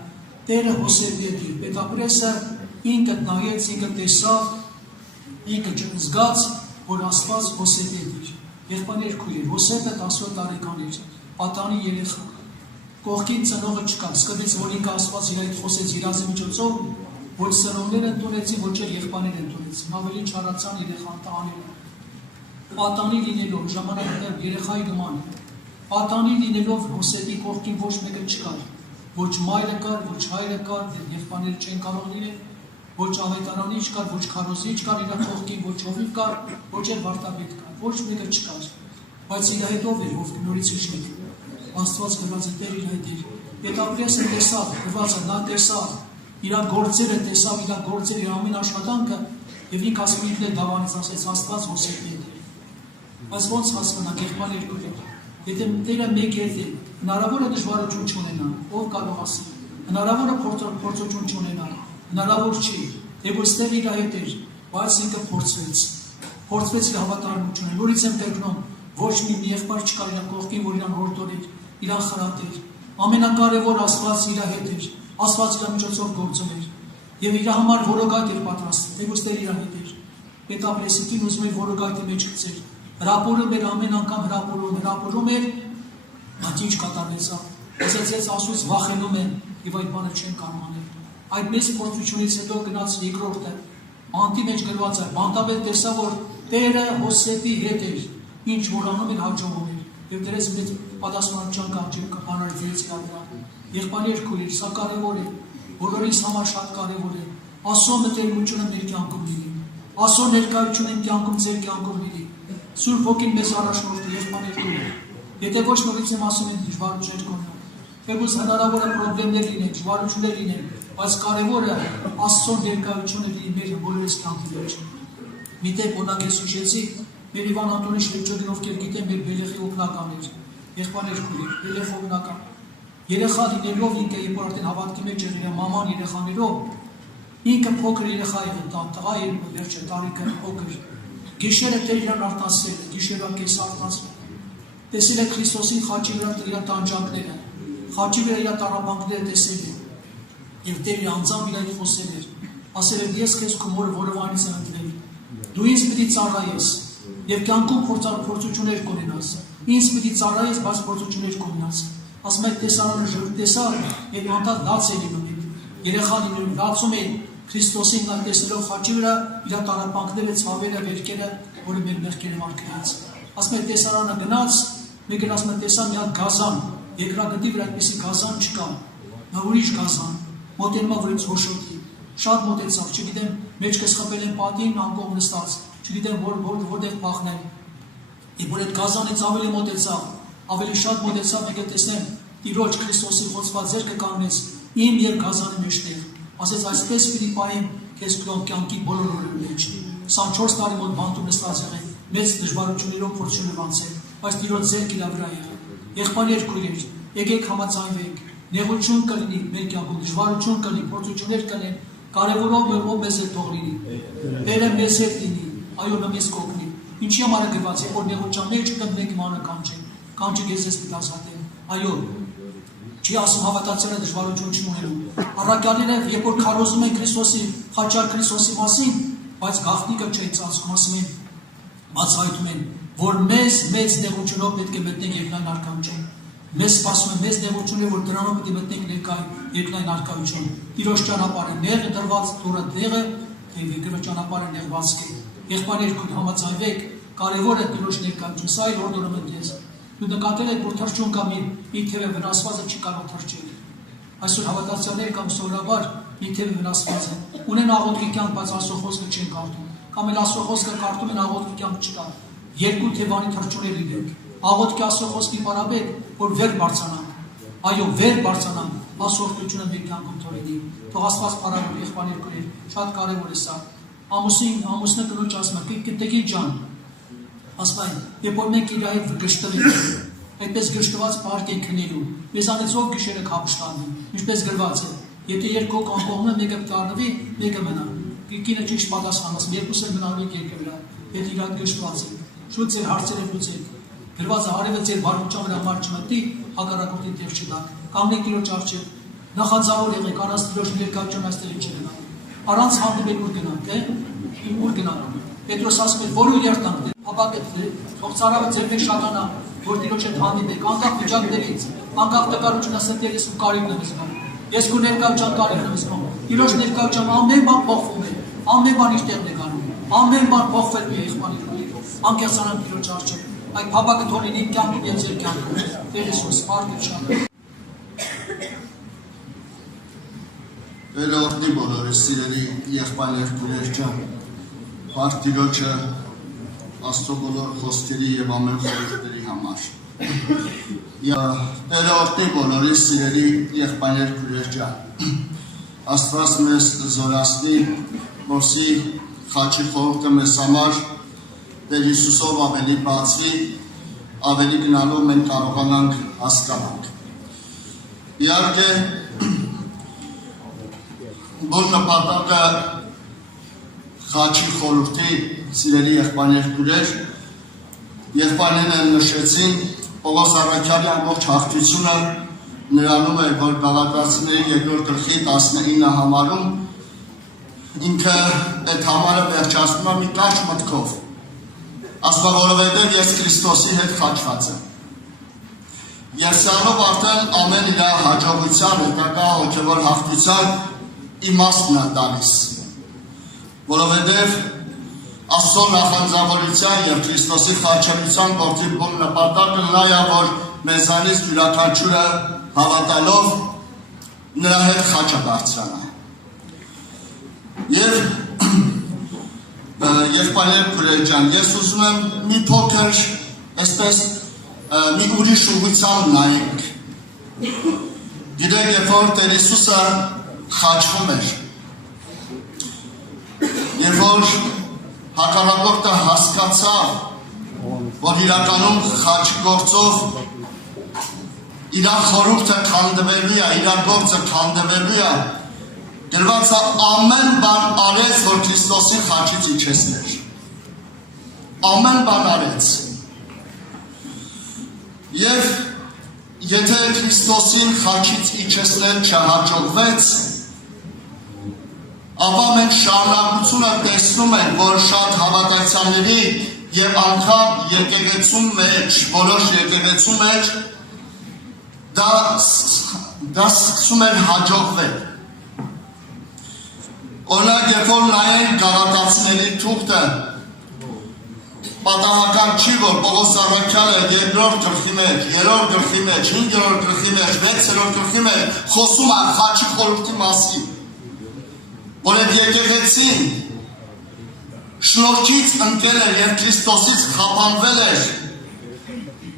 Տերը Հոսեփի հետ է, Պետապրեսը ինքը նայեց, ինքը տեսավ, ինքը զգաց, որ Աստված Հոսեփի հետ է։ Եղբայրներ քույրեր, Հոսեփը 17 տարեկան էր, պատանի երեխա, կողքին ծնողը չկա, սկզբից որ ինքը Աստված իր հետ խոսեց իրազի միջոցով, ոչ ծնողները ընդունեցին, ոչ էլ եղբայրները ընդունեցին, ավելի չարացան երեխան տանելու։ Պատանի լինելով ժամանակներ երեխայի նման, պատանի լինելով Հոսեփի կողքին ոչ մեկը չկար, ոչ մայրը կար, ոչ հայրը կար, եղբայրները չեն կարող լինել, ոչ ավետարանի չկար, ոչ քարոզի չկար, իր կողքին ոչ հովիվ կար, ոչ էլ վարդապետ կար, ոչ մեկը չկար, բայց իր հետով էր, ով նորից իշխեք, Աստված գրված է Տեր իր հետ իր, Պետապրեսը տեսավ, գրված է նա տեսավ, իր գործերը տեսավ, իր գործերը, իր ամեն աշխատանքը, եւ ինքը ասում ինքն էլ դավանից ասեց Աստված Հոսեփի հետ է։ Բայց ոնց հասկանանք եղբայրներ քույրեր, եթե Տերը մեկ հետ է, հնարավոր է դժվարություն չունենալ, ով կարող ասի, հնարավոր է փորձություն չունենալ, հնարավոր չի, թե ոչ Տերը իր հետ էր, բայց ինքը փորձվեց իր հավատարմությունը, նորից եմ տեգնում, ոչ մի եղբայր չկար իր կողքին, որ իրան հորդորեր, իրան խրատեր, ամենակարևոր Աստված իր հետ էր, Աստված իր միջոցով գործում էր, եւ իր համար որոգայթ էր պատրաստվում, թե ոչ Տերը իր հետ էր, Պետապրեսը կին ուզում էր որոգայթի մեջ գցել, հրապուրում էր ամեն անգամ հրապուրում էր, ինչ կատարվեցավ, ասացեց ասուց վախենում են եւ այդ բանը չեն կարող անել։ Այդ մեծ փորձությունից հետո գնաց երկրորդը, անտի մեջ գրված է, բանտաբեդ տեսավ, որ Տերը Հոսեփի հետ էր, ինչ որ անում էր հաջողում էր, եւ դրեց մեծ պատասխանատվության կանչի հանրայինից կապրա։ Եղբայրներ քույրեր, սա կարևոր է, բոլորիս համար շատ կարևոր է։ Աստծո մտերմությունը մեր կյանքում լինի։ Աստծո ներկայությունը իմ կյանքում, ձեր կյանքում լինի։ Սուրբ Ոգին մեզ առաջնորդի, եղբայրներ քույրեր։ Եթե ոչ նորից եմ ասում են դժվարություններ կունենա, թեկուզ հնարավոր է պրոբլեմներ լինեն, դժվարություններ լինեն, բայց կարևորը Աստծո ներկայությունը լինի մեր բոլորիս կյանքի մեջ։ Մի տեղ օրինակ ես հիշեցի, մեր Իվան Անտոնի Շևչոդին, ովքեր գիտեն մեր Բելեխի օգնական էր, եղբայրներ քույրեր, Բելեխ օգնական։ Երեխա լինելով ինքը երբ որ արդեն հավատքի մեջ եղել է մաման երեխաներով, ինքը փոքր երեխա եղել, տղա երբ վերջը տարիքը փոքր։ Գիշերը Տեր իրան արտասել է, գիշերվա կես արտասել։ Տեսել է Քրիստոսին խաչի վրա իր տանջանքները, խաչի վրա իր տառապանքները տեսել է։ Եվ Տերը անձամբ իր հետ խոսել էր, ասել էր ես քեզ քո մորը որովանից եմ ընտրել։ Դու ինձ պիտի ծառայես եւ կյանքում փորձություններ կունենաս։ Ինձ պիտի ծառայես, բայց փորձություններ կունենաս։ Ասում է տեսարանը ժողովուրդ տեսար եւ անդադ լաց է լինում։ Երեխան լինում լացում են Քրիստոսին նա տեսնելով խաչի վրա իր տառապանքները, ցավերը, վերքերը, որը մեր մեղքերը մարգարեց։ Ասում է տեսարանը գնաց, մեկը ասում է տեսա մի հատ գազան, երկրագնդի վրա այդպեսի գազան չկա, նա ուրիշ գազան, մոտենում է որից հոշոտի, շատ մոտեցավ, չգիտեմ, մեջքս խփել են պատին, անկողմ նստած, չգիտեմ որտեղ փախնել։ Եվ որ այդ գազանից ավելի մոտեցավ, ավելի շատ մոտեցավ, եկել տեսնեմ Տիրոջ Քրիստոսի խոցված ձեռքը կանգնեց իմ եւ գազանի մեջտեղ։ Ասեց այսպես պիտի պահեմ քեզ քո կյանքի բոլոր օրերի մեջ։ 24 տարի մոտ բանտում նստած եղել, մեծ դժվարություններով փորձություններ անցել, բայց Տիրոջ ձեռքը իր վրա եղավ։ Եղբայրներ քույրեր, եկեք համաձայնվենք, նեղություն կլինի մեր կյանքում, դժվարություն կլինի, փորձություններ կլինեն, կարևորով ով մեզ հետ թող լինի։ Տերը մեզ հետ լինի, այո, նա մեզ կօգնի։ Ինչի համար է գրված, երբ որ նեղության մեջ կան մենք իմանը կանչեն, կանչի քեզ պիտի ազատեն։ Այո, չի ասում հավատացյալը դժվարություն չի ունենում։ Առաքյալները երբ որ քարոզում են Քրիստոսի, խաչար Քրիստոսի մասին, բայց գաղտնիքը չէ ծածկում, ասում են, բացահայտում են, որ մեզ մեծ նեղությունով պետք է մտնենք երկնային արքայություն։ Մեզ սպասում է մեծ նեղություն, որ դրանով պետք է մտնենք երկնային արքայություն։ Տիրոջ ճանապարհը նեղը դրված, թորը դեղը, եւ երկրորդ ճանապարհը նեղվածք է։ Եղբայրներ քույր համաձայնվեք, կարևոր է Տիրոջ ներկայությունը, սա էլ օրդորում եմ ես։ Դու նկատել եք, որ թռչուն կամ մի թևը վնասվածը չի կարող թռչել։ Այսօր հավատացյալները կամ սովորաբար մի թևը վնասված են, ունեն աղոթքի կյանք, բայց Աստծո խոսքը չեն կարդում, կամ էլ Աստծո խոսքը կարդում են, աղոթքի կյանք չկա։ Երկու թևանի թռչուններ լինենք, աղոթքի Աստծո խոսքի պարապետ, որ վեր բարձրանանք, այո, վեր բարձրանանք, Աստծո օրհնությունը մեր կյանքում թողնի։ Թող Աստված բարեխորհ եղբայրներ կրեր, շատ կարևոր է սա։ Ամուսինը կնոջ ասում է, գիտեք ջան, ասում, երբ որ մենք իր հետ գշտվենք, այդպես գշտված պարկ ենք քնելու, մեզանից ով գիշերը կապշտանի, ինչպես գրված է, եթե երկու անկողմը մեկը կառնվի, մեկը մնա։ Կինը ճիշտ պատասխան ասում, երկուսը մնալու եք երկը վրա, եթե իր հետ գշտված եք, շուտ ձեր հարցերը լուծեք։ Գրված է հարևը ձեր բարգուճան վրա մարդ չմտնի, հակառակորդին տեղ չտաք։ Կանգնեք Տիրոջ առջև, նախանձավոր եղեք, առանց Տիրոջ ներկայություն այստեղ չգնաք։ Առանց հանդիպել ուր գնանք, ուր գնանք։ Պետրոս ասում է, որու երթանք, հապակետ, թող ծարավը ձեր մեջ շատանա, որ Տիրոջ հետ հանդիպեք, անկախ վիճակներից, անկախ տկարությունից սրտերից ու կարիքն եմ զգում։ Ես քո ներկայության կարիքն եմ զգում։ Տիրոջ ներկայության ամեն բան փոխվում է, ամեն բան իր տեղն է գանում, ամեն բան փոխվելու է եղբայրներ։ Անկեղծանանք Տիրոջ առջև։ Այդ հապակը թող լինի կյանքում եւ ձեր կյանքում։ Տեր Հիսուս, բարդ շատ։ Վերօրդի բոլորս սիրելի եղբայրներ քույրեր ջան, Փառք Տիրոջը Աստծո բոլոր խոսքերի եւ ամեն խորհուրդների համար։ Վերօրդի բոլորս սիրելի եղբայրներ քույրեր ջան, Աստված մեզ զորացնի, որսի խաչի խորհուրդը մեզ համար Տեր Հիսուսով ավելի բացվի, ավելի գնալով մենք կարողանանք հասկանանք։ Իհարկե, որ նպատակը խաչի խորհրդի սիրելի եղբայրներ քույրեր, եղբայրները նշեցին Պողոս առաքյալի ամբողջ հաղթությունը նրանում է, որ Գաղատացիների 2-րդ գլխի 19 համարում ինքը այդ համարը վերջացնում է մի կարճ մտքով, ասում որովհետև ես Քրիստոսի հետ խաչված եմ։ Եվ սրանով արդեն ամեն իր հաջողության, հետագա հոգևոր հաղթության իմաստն է տալիս, որովհետև Աստծո նախանձավորության եւ Քրիստոսի խաչելության գործի բուն նպատակը նա է, որ մեզանից յուրաքանչյուրը հավատալով նրա հետ խաչը բարձրանա։ Եվ եղբայրներ քուրեր ջան, ես ուզում եմ մի փոքր այսպես մի ուրիշ ուղղությամբ նայենք։ Գիտեք, երբ որ Տեր Հիսուսը խաչվում էր, երբ որ հակառակորդը հասկացավ, որ իրականում խաչ գործով իր խորհուրդը քանդվելու է, իր գործը քանդվելու է, գրված է ամեն բան արեց, որ Քրիստոսին խաչից իջեցներ։ Ամեն բան արեց։ Եվ եթե Քրիստոսին խաչից իջեցնել չհաջողվեց, ապա մենք շարունակությունը տեսնում ենք, որ շատ հավատացյալների եւ անգամ եկեղեցու մեջ, որոշ եկեղեցու մեջ դա սկսում են հաջողվել։ Օրինակ, երբ որ նայենք Գաղատացիների թուղթը, պատահական չի, որ Պողոս առաքյալը երկրորդ գլխի մեջ, երրորդ գլխի մեջ, 5-րդ գլխի մեջ, 6-րդ գլխի մեջ խոսում է խաչի խորհրդի մասին, որ այդ եկեղեցին շնորհքից ընկել էր եւ Քրիստոսից խափանվել էր,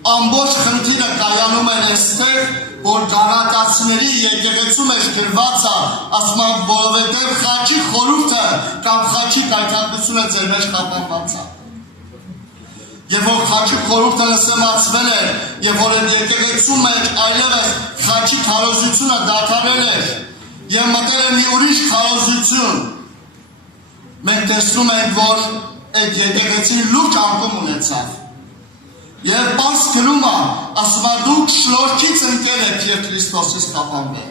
ամբողջ խնդիրը կայանում էր այստեղ, որ Գաղատացիների եկեղեցու մեջ գրված է, ասում են, որովհետեւ խաչի խորհուրդը կամ խաչի կայքատությունը ձեր մեջ խափանված է։ Եվ որ խաչի խորհուրդը լսեմացվել էր, եւ որ այդ եկեղեցու մեջ այլևս խաչի քարոզությունը դադարել էր, եւ մտել է մի ուրիշ քարոզություն, մենք տեսնում ենք, որ այդ եկեղեցին լուրջ անկում ունեցավ։ Եվ պարզ գրում է, ասում է դուք շնորհքից ընկել եք եւ Քրիստոսից խափանվել։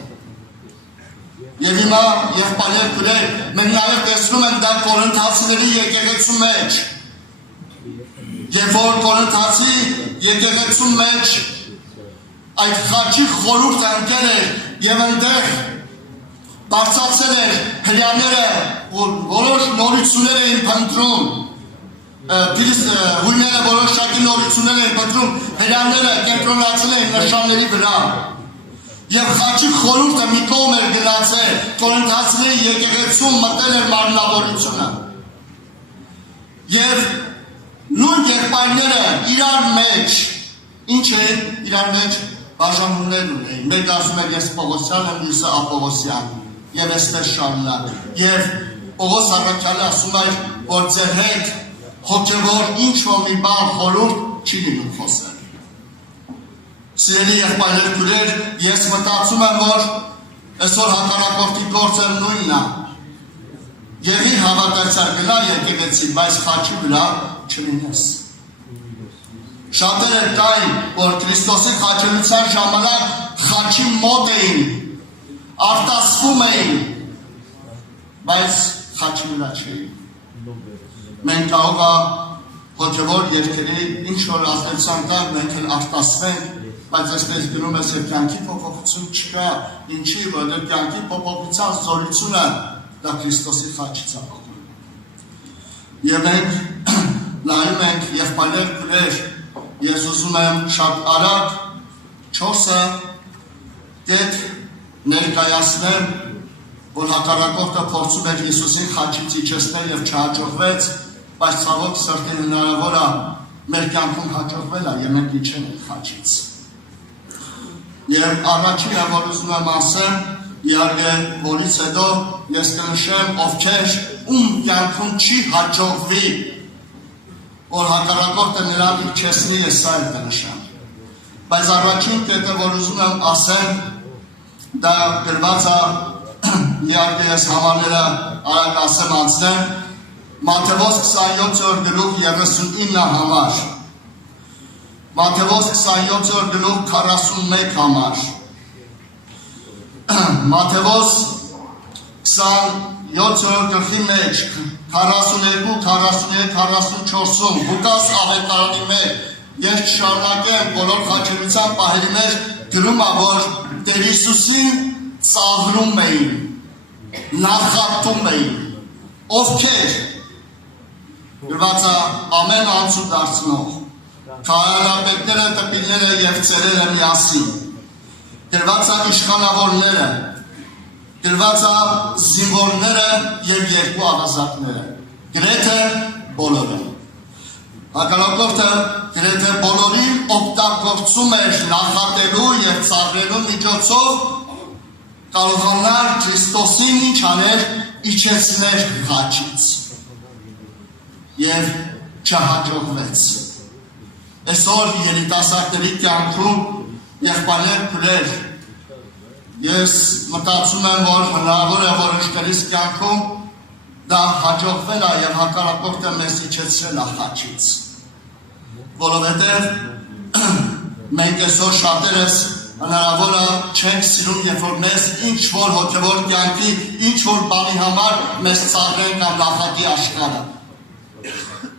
Եվ հիմա եղբայրներ քուրեր, մենք նաեւ տեսնում ենք դա Կորինթացիների եկեղեցու մեջ։ Եվ որ Կորինթացի եկեղեցու մեջ այդ խաչի խորհուրդը ընկել էր եւ այնտեղ բարձրացել էր հրյաները, որ որոշ նորություններ էին փնտրում, հույները որոշակի նորություններ էին փնտրում, հրյաները կենտրոնացել էին նշանների վրա։ Եվ խաչի խորհուրդը մի կողմ էր գնացել, Կորինթացիների եկեղեցու մտել էր մարմնավորությունը։ Եվ նույն եղբայրները իրար մեջ, ինչ են, իրար մեջ բաժանումներ ունեին, մեկ ասում էր ես Պողոսյան եմ, մյուսը Ապողոսյան, եւ այստեղ շարունակ, եւ Պողոս առաքյալը ասում էր, որ ձեր հետ հոգեվոր ինչ-որ մի բան խորհուրդ չի լինում խոսել։ Սիրելի եղբայրներ քուրեր, ես մտածում եմ, որ այսօր հակառակորդի գործը նույնն է։ Եվ հավատացյալ գնա եկեղեցի, բայց խաչի վրա չլինես։ Շատերը կային, որ Քրիստոսի խաչելության ժամանակ խաչի մոտ էին, արտասվում էին, բայց խաչի վրա չէին։ Մենք կարող է հոգևոր երկրի ինչ-որ ազդեցության տակ մենք էլ արտասվենք, բայց այսպես գրում ես, որ կյանքի փոփոխություն չկա, ինչի, որովհետև կյանքի փոփոխության զորությունը դա Քրիստոսի խաչից է փոխում։ Եվ մենք նայում ենք եղբայրներ քուրեր, ես ուզում եմ շատ արագ 4-ը դեպ ներկայացնեմ, որ հակառակորդը փորձում էր Հիսուսին խաչից իջեցնել եւ չհաջողվեց, բայց ցավոք սրտի հնարավոր է մեր կյանքում հաջողվել է եւ մենք իջել ենք խաչից։ Եվ առաջինը, որ ուզում եմ ասեմ, իհարկե որից հետո ես կնշեմ ովքեր ում կյանքում չի հաջողվի, որ հակառակորդը նրան իջեցնի, ես սա էլ կնշեմ։ Բայց առաջին կետը, որ ուզում եմ ասեմ, դա գրված է, իհարկե ես համարները արագ ասեմ անցնեմ, Մատթեոս 27-րդ գլուխ 39 համար, Մատթեոս 27-րդ գլուխ 41 համար, Մատթեոս 27-րդ գլխի մեջ 42, 43, 44-ում, Ղուկաս ավետարանի մեջ, ես չշարունակեմ բոլոր խաչելության պահերի մեջ գրում է, որ Տեր Հիսուսին ծաղրում էին, նախատում էին, ովքեր գրված է ամեն անցու դարձնող, քահանապետները, տպիլները և ծերերը միասին, գրված է իշխանավորները, գրված է զինվորները և երկու ավազակները, գրեթե բոլորը։ Հակառակորդը գրեթե բոլորին օգտագործում էր նախատելու և ծաղրելու միջոցով կարողանալ Քրիստոսին ինչ աներ իջեցներ խաչից և չհաջողվեց։ Այսօր երիտասարդների կյանքում եղբայրներ քույրեր, ես մտածում եմ, որ հնարավոր է որոշներիս կյանքում դա հաջողվել է և հակառակորդը մեզ իջեցրել է խաչից, որովհետև մենք այսօր շատերս հնարավոր է չենք սիրում, երբ որ մեզ ինչ-որ հոգևոր կյանքի, ինչ-որ բանի համար մեզ ծաղրեն կամ նախագի աշխարհը։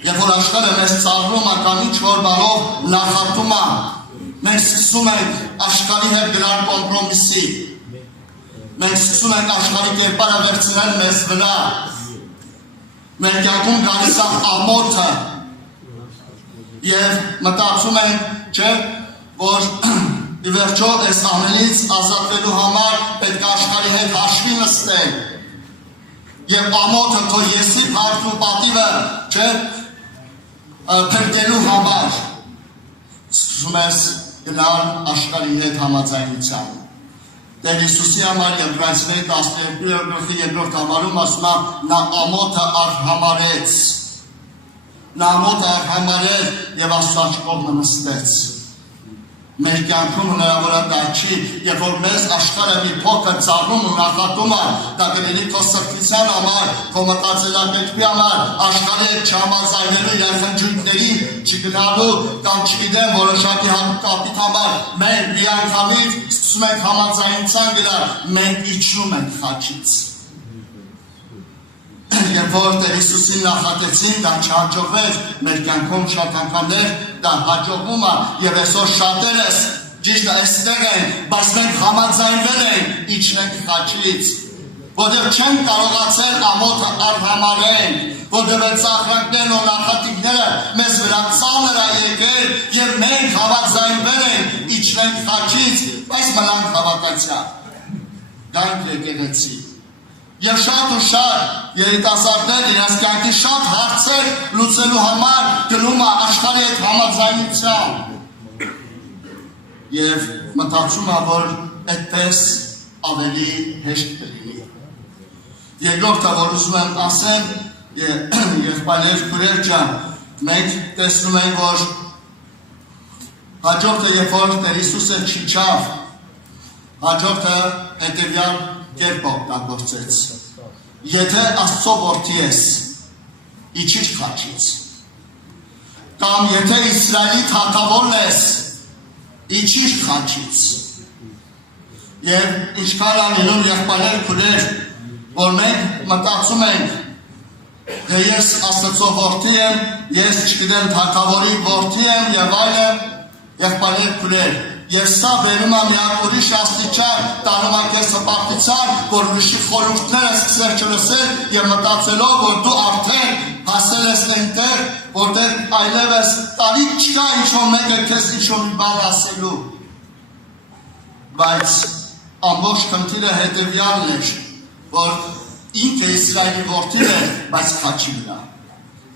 Երբ որ աշխարհը մեզ ծաղրում է կամ ինչ-որ բանով նախատում է, մենք սկսում ենք աշխարհի հետ գնալ կոմպրոմիսի, մենք սկսում ենք աշխարհի կերպարը վերցնել մեզ վրա, մեր կյանքում գալիս է ամոթը և մտածում ենք, չէ, որ ի վերջո այս ամենից ազատվելու համար պետք է աշխարհի հետ հաշվի նստել և ամոթը քո եսի փառք ու պատիվը, չէ, փրկելու համար սկսում ես գնալ աշխարհի հետ համաձայնության։ Տեր Հիսուսի համար Եբրայեցիների 12-րդ համարում ասում է, նա ամոթը արհամարեց, նա ամոթը արհամարեց և Աստծու կողմը նստեց։ Մեր կյանքում հնարավոր է դա չի, երբ որ մեզ աշխարհը մի փոքր ծաղրում ու նախատում է, դա կլինի քո սրբության համար, քո մտածելակերպի համար, աշխարհի հետ չհամաձայնելու երախնջույքների չգնալու կամ չգիտեմ որոշակի կապիտ համար, մենք միանգամից սկսում ենք համաձայնության գնալ, մենք իջնում ենք խաչից։ Երբ որ Տեր Հիսուսին նախատեցին, դա չհաջողվեց, մեր կյանքում շատ անգամներ դա հաջողվում է և այսօր շատերս ճիշտ այստեղ են, բայց մենք համաձայնվել ենք իջնենք խաչից, որտեղ չենք կարողացել ամոթը արհամարել, որտեղ ծաղրանքներն ու նախատինքները մեզ վրա ծանր է եկել և մենք համաձայնվել ենք իջնենք խաչից, բայց մնանք հավատացյալ, գանք եկեղեցի։ Եվ շատ ու շատ երիտասարդներ իրենց կյանքի շատ հարցեր լուծելու համար գնում է աշխարհի հետ համաձայնության և մտածում է, որ այդպես ավելի հեշտ կլինի։ Երկրորդը, որ ուզում եմ ասեմ, եղբայրներ քույրեր ջան, մենք տեսնում ենք, որ հաջորդը, երբ որ Տեր Հիսուսը չիջավ, հաջորդը հետևյալ կերպ օգտագործեց։ Եթե Աստծո որդի ես, իջիր խաչից։ Կամ եթե Իսրայելի թագավորն ես, իջիր խաչից։ Եվ ինչքան անինում եղբայրներ քույրեր, որ մենք մտածում ենք, թե ես Աստծո որդի եմ, ես չգիտեմ թագավորի որդի եմ եւ այլն, եղբայրներ քույրեր, և սա բերում է միակ ուրիշ աստիճան, տանում է քեզ հպարտության, որ ուրիշի խորհուրդները սկսես չլսել և մտածելով, որ դու արդեն հասել ես այնտեղ, որտեղ այլևս տարիք չկա ինչ-որ մեկը քեզ ինչ-որ մի բան ասելու։ Բայց ամբողջ խնդիրը հետևյալն էր, որ ինքը Իսրայելի որդին էր, բայց խաչի վրա։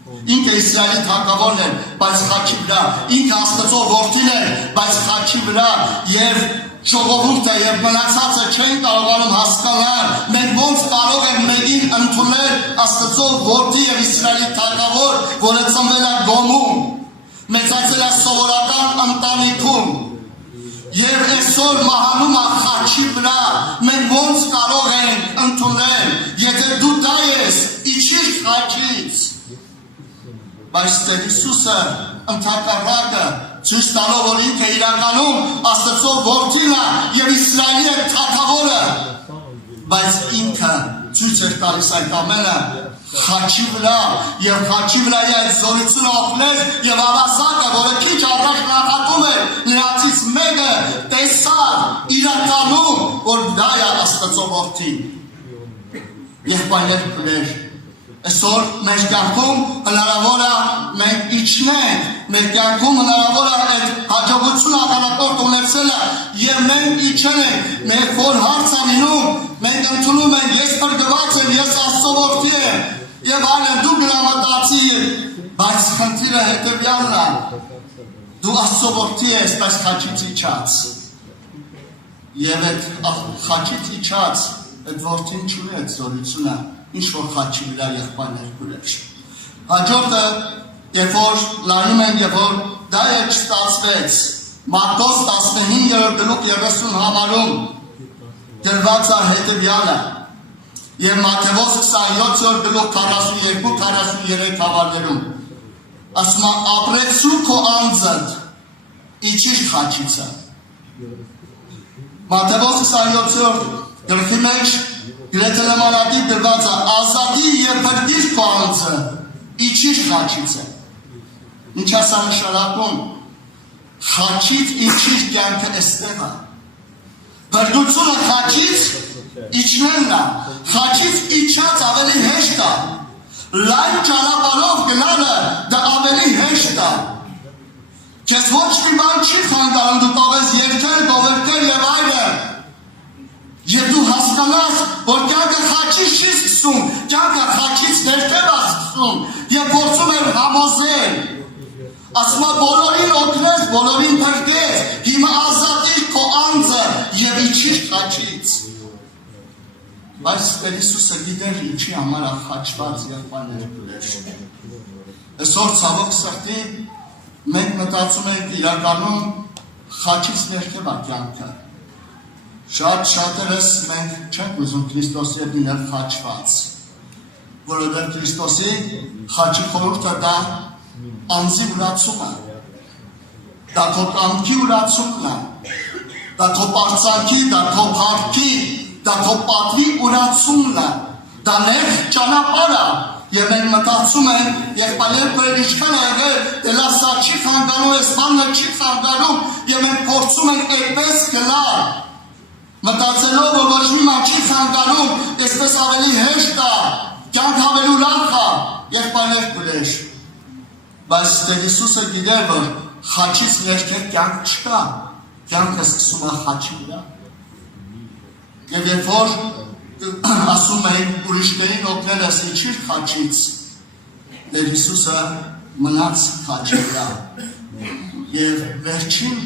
Ինքը Իսրայելի թագավորն էր, բայց խաչի վրա, ինքը Աստծո որդին էր, բայց խաչի վրա և ժողովուրդը և մնացածը չեն կարողանում հասկանալ, մենք ոնց կարող ենք մեկին ընդունել Աստծո որդի և Իսրայելի թագավոր, որը ծնվել է գոմում, մեծացել է սովորական ընտանիքում և այսօր մահանում է խաչի վրա, մենք ոնց կարող ենք ընդունել, եթե դու դա ես, իջիր խաչից։ Բայց Տեր Հիսուսը ընդհակառակը ցույց տալով, որ ինքը իրականում Աստծո որդին է և Իսրայելի թագավորը, բայց ինքը ցույց էր տալիս այդ ամենը խաչի վրա և խաչի վրայի այդ զորությունը օգնել և ավազակը, որը քիչ առաջ նախատում էր, նրանցից մեկը տեսավ իրականում, որ դա է Աստծո որդին։ Եղբայրներ քույրեր, Այսօր մեր կյանքում հնարավոր է մենք իջնենք, մեր կյանքում հնարավոր է այդ հաջողությունը ականատորդ ունեցելը եւ մենք իջել ենք, մեր որ հարց է լինում, մենք ընդունում ենք ես փրկված եմ, ես Աստծո որդի եմ եւ այլն, դու գրամատացի ես, բայց խնդիրը հետեւյալն է, դու Աստծո որդի ես, բայց խաչից իջած եւ այդ խաչից իջած այդ որդին չունի այդ զորությունը ինչ որ խաչի վրա եղբայրներ կուրեր։ Հաջորդը, երբ որ լայնում են, երբ որ դա էլ չստացվեց, Մատթոս 15:30 համարում գրված է հետևյալը եւ Մատթեոս 27:42-43 համարներում ասում է ապրեցու քո անձդ իջիր խաչիցը։ Մատթեոս 27 մեջ գրեթե նմանատիպ գրված է ազատի եւ փրկիր քո անձը իջիր խաչիցը։ Ինչ է սա նշանակում։ Խաչից իջիր կյանքը էստեղ է։ Փրկությունը խաչից իջնելն է։ Խաչից իջած ավելի հեշտ է։ Լայն ճանապարհով գնալը դա ավելի հեշտ է։ Քեզ ոչ մի բան չի խանգարում, դու կարող ես երգել, գովերգել եւ այլն։ Եվ դու հասկանաս, որ կյանքը խաչից չի սկսում, կյանքը խաչից ներքև է սկսում եւ փորձում եմ համոզել։ Ասում է բոլորին օգնես, բոլորին փրկես, հիմա ազատիր քո անձը եւ իջիր խաչից։ Բայց Տեր Հիսուսը գիտեր ինչի համար է խաչված եղբայրներ կուրեր։ Այսօր ցավոք սրտի մենք մտածում ենք իրականում խաչից ներքև է կյանքը։ Շատ-շատերս մենք չենք ուզում Քրիստոսի հետ լինել խաչված, որովհետև Քրիստոսի խաչի խորհուրդը դա անձի ուրացումը, դա քո կամքի ուրացումն է, դա քո պարծանքի, դա քո փառքի, դա քո պատվի ուրացումն է, դա նեղ ճանապարհ է, եւ մենք մտածում ենք եղբայրներ կուրեր ինչքան է եղել, դե լավ սա չի խանգարում, այս բանը չի խանգարում, եւ մենք փորձում ենք այդպես գնալ։ Մտածելով, որ ոչ մի բան չի խանգարում, այսպես ավելի հեշտ է, կյանք ավելի ուրախ է, եղբայրներ կուրեր։ Բայց Տեր Հիսուսը գիտեր, որ խաչից ներքև կյանք չկա, կյանքը սկսում է խաչի վրա։ Եվ երբ որ ասում էին ուրիշներին օգնել ես իջիր խաչից, Տեր Հիսուսը մնաց խաչի վրա։ Եվ վերջին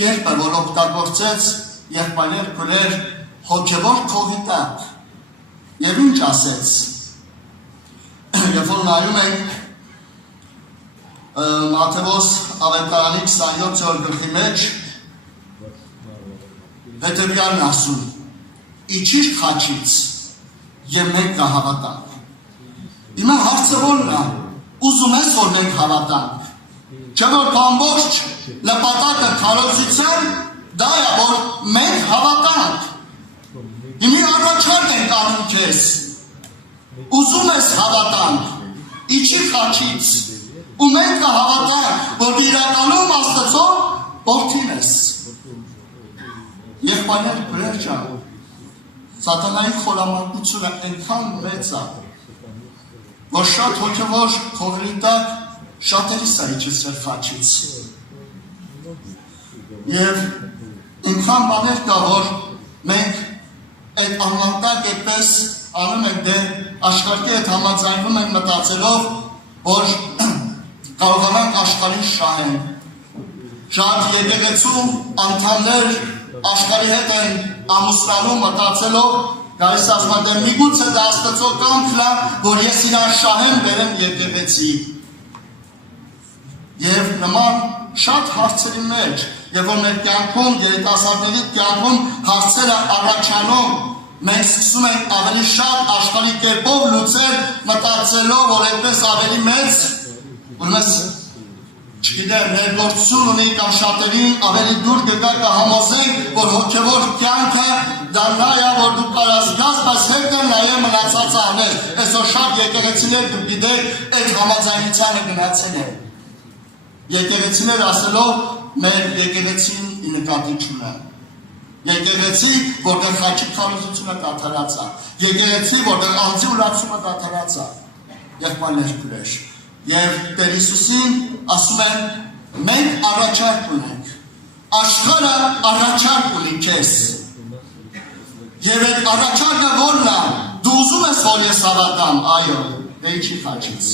կերպը, որ օգտագործեց եղբայրներ կուրեր հոգևոր քովի տակ։ Եվ ինչ ասեց։ Երբ որ նայում ենք Մատթեոս ավետարանի 27 մեջ հետևյալն ասում. իջիր խաչից եւ մենք կհավատանք։ Հիմա հարցը ո՞րն է։ Ուզում ես որ մենք հավատանք։ Չէ՞ որ ամբողջ նպատակը քարոզության դա է, որ մենք հավատանք։ Հիմա առաջարկ ենք անում քեզ։ Ուզում ես հավատանք։ Իջիր խաչից ու մենք կհավատանք, որ իրականում Աստծո որդին ես։ Եղբայրներ կուրեր ջան, սատանայի խորամանկությունը այնքան մեծ է, որ շատ հոգևոր քողերի տակ շատերիս է իջեցրել խաչից։ Եվ այնքան բաներ կա, որ մենք այդ անվանտակ այդպես անում ենք դե աշխարհի հետ համաձայնվում ենք մտածելով, որ կարողանանք աշխարհին շահենք։ Շատ եկեղեցու անդամներ աշխարհի հետ են ամուսնանում մտածելով, գալիս ասում են միգուցե դա Աստծո կամքն է, որ ես իրան շահեմ բերեմ եկեղեցի։ Եվ նման շատ հարցերի մեջ, եւ որ մեր կյանքում, երիտասարդների կյանքում հարցերը առաջանում, մենք սկսում ենք ավելի շատ աշխարհի կերպով լուծել, մտածելով, որ այդպես ավելի մեծ, ուրեմն չգիտեմ, ներգործություն ունի կամ շատերին ավելի դուր կգա կհամոզենք, որ հոգևոր կյանքը դա նա է, որ դու կարաս գաս, բայց հետո նաև մնացածը անել։ Այսօր շատ եկեղեցիներ դու գիտեք այդ համաձայնությանը գնացել են։ Եկեղեցիներ ասելով մեր եկեղեցին ի նկատի չունեն։ Եկեղեցի, որտեղ խաչի քարոզությունը դադարած է։ Եկեղեցի, որտեղ անձի ուրացումը դադարած է։ եղբայրներ քուրեր։ Եվ Տեր Հիսուսին ասում են, մենք առաջարկ ունենք, աշխարհը առաջարկ ունի քեզ։ Եվ այդ առաջարկը որն է, դու ուզում ես, որ ես հավատամ, այո, դե ինչի խաչից։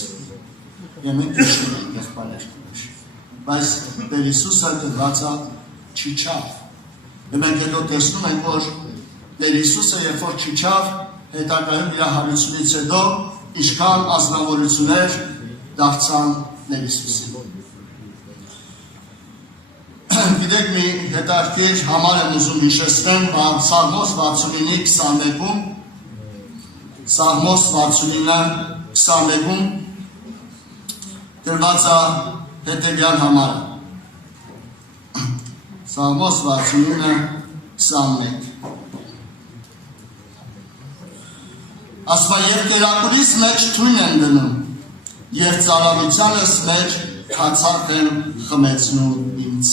Եվ մենք հիշում ենք եղբայրներ քուրեր, բայց Տեր Հիսուսը դրվածա չիչավ։ Եվ մենք հետո տեսնում ենք, որ Տեր Հիսուսը երբ որ չիչավ, հետագայում իր հարությունից հետո ինչքան ազնվորություններ դարձան Տեր Հիսուսին։ Գիտեք, մի հետաքրքիր համար եմ ուզում հիշեցնեմ, Սաղմոս 69:21-ում, Սաղմոս 69:21-ում դրված է հետևյալ համարը։ Սաղմոս 69:21 ասում է, և կերակուրիս մեջ թույն են դնում, և ծարավությանս մեջ քացախ են խմեցնում ինձ։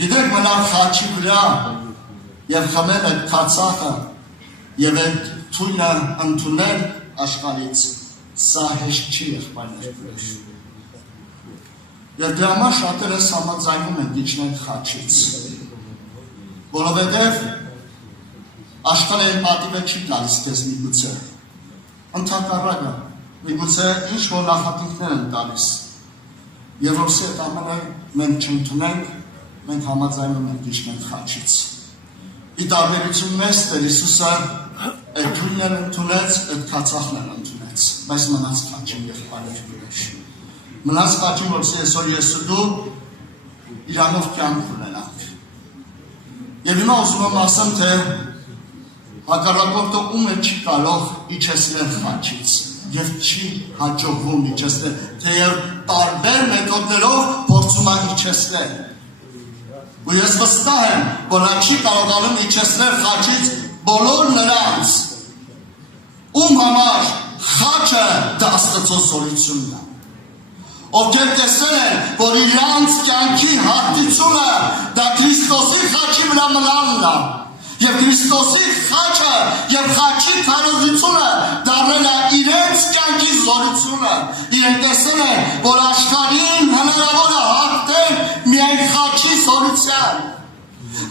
Գիտեք, մնալ խաչի վրա և խմել այդ քացախը և այդ թույնը ընդունել աշխարհից, սա հեշտ չի եղբայրներ քուրեր։ Եվ դրա համար շատերս համաձայնում են իջնել խաչից, որովհետև աշխարհը այն պատիվը չի տալիս քեզ միգուցե, ընդհակառակը, միգուցե ինչ-որ նախատինքներ են տալիս, եւ որսի այդ ամենը մենք չընդունենք, մենք համաձայնում ենք իջնել խաչից։ Ի տարբերություն մեզ, Տեր Հիսուսը այդ թույնն ընդունեց, այդ քացախն ընդունեց, բայց մնաց խաչին եղբայրներ քուրեր։ Մնաց խաչին, որսի այսօր ես ու դու իրանով կյանք ունենանք։ Եվ հիմա ուզում եմ ասեմ, թե հակառակորդը ում է չի կարող իջեցնել խաչից և չի հաջողվում իջեցնել, թեև տարբեր մեթոդներով փորձում է իջեցնել։ Ու ես վստահ եմ, որ նա չի կարողանում իջեցնել խաչից բոլոր նրանց, ում համար խաչը դա Աստծո զորությունն է, ովքեր տեսել են, որ իրանց կյանքի հաղթությունը դա Քրիստոսի խաչի վրա մնալն է, և Քրիստոսի խաչը և խաչի քարոզությունը դառնել է իրենց կյանքի զորությունը։ Իրենք տեսել են, որ աշխարհին հնարավոր է հաղթել միայն խաչի զորությամբ,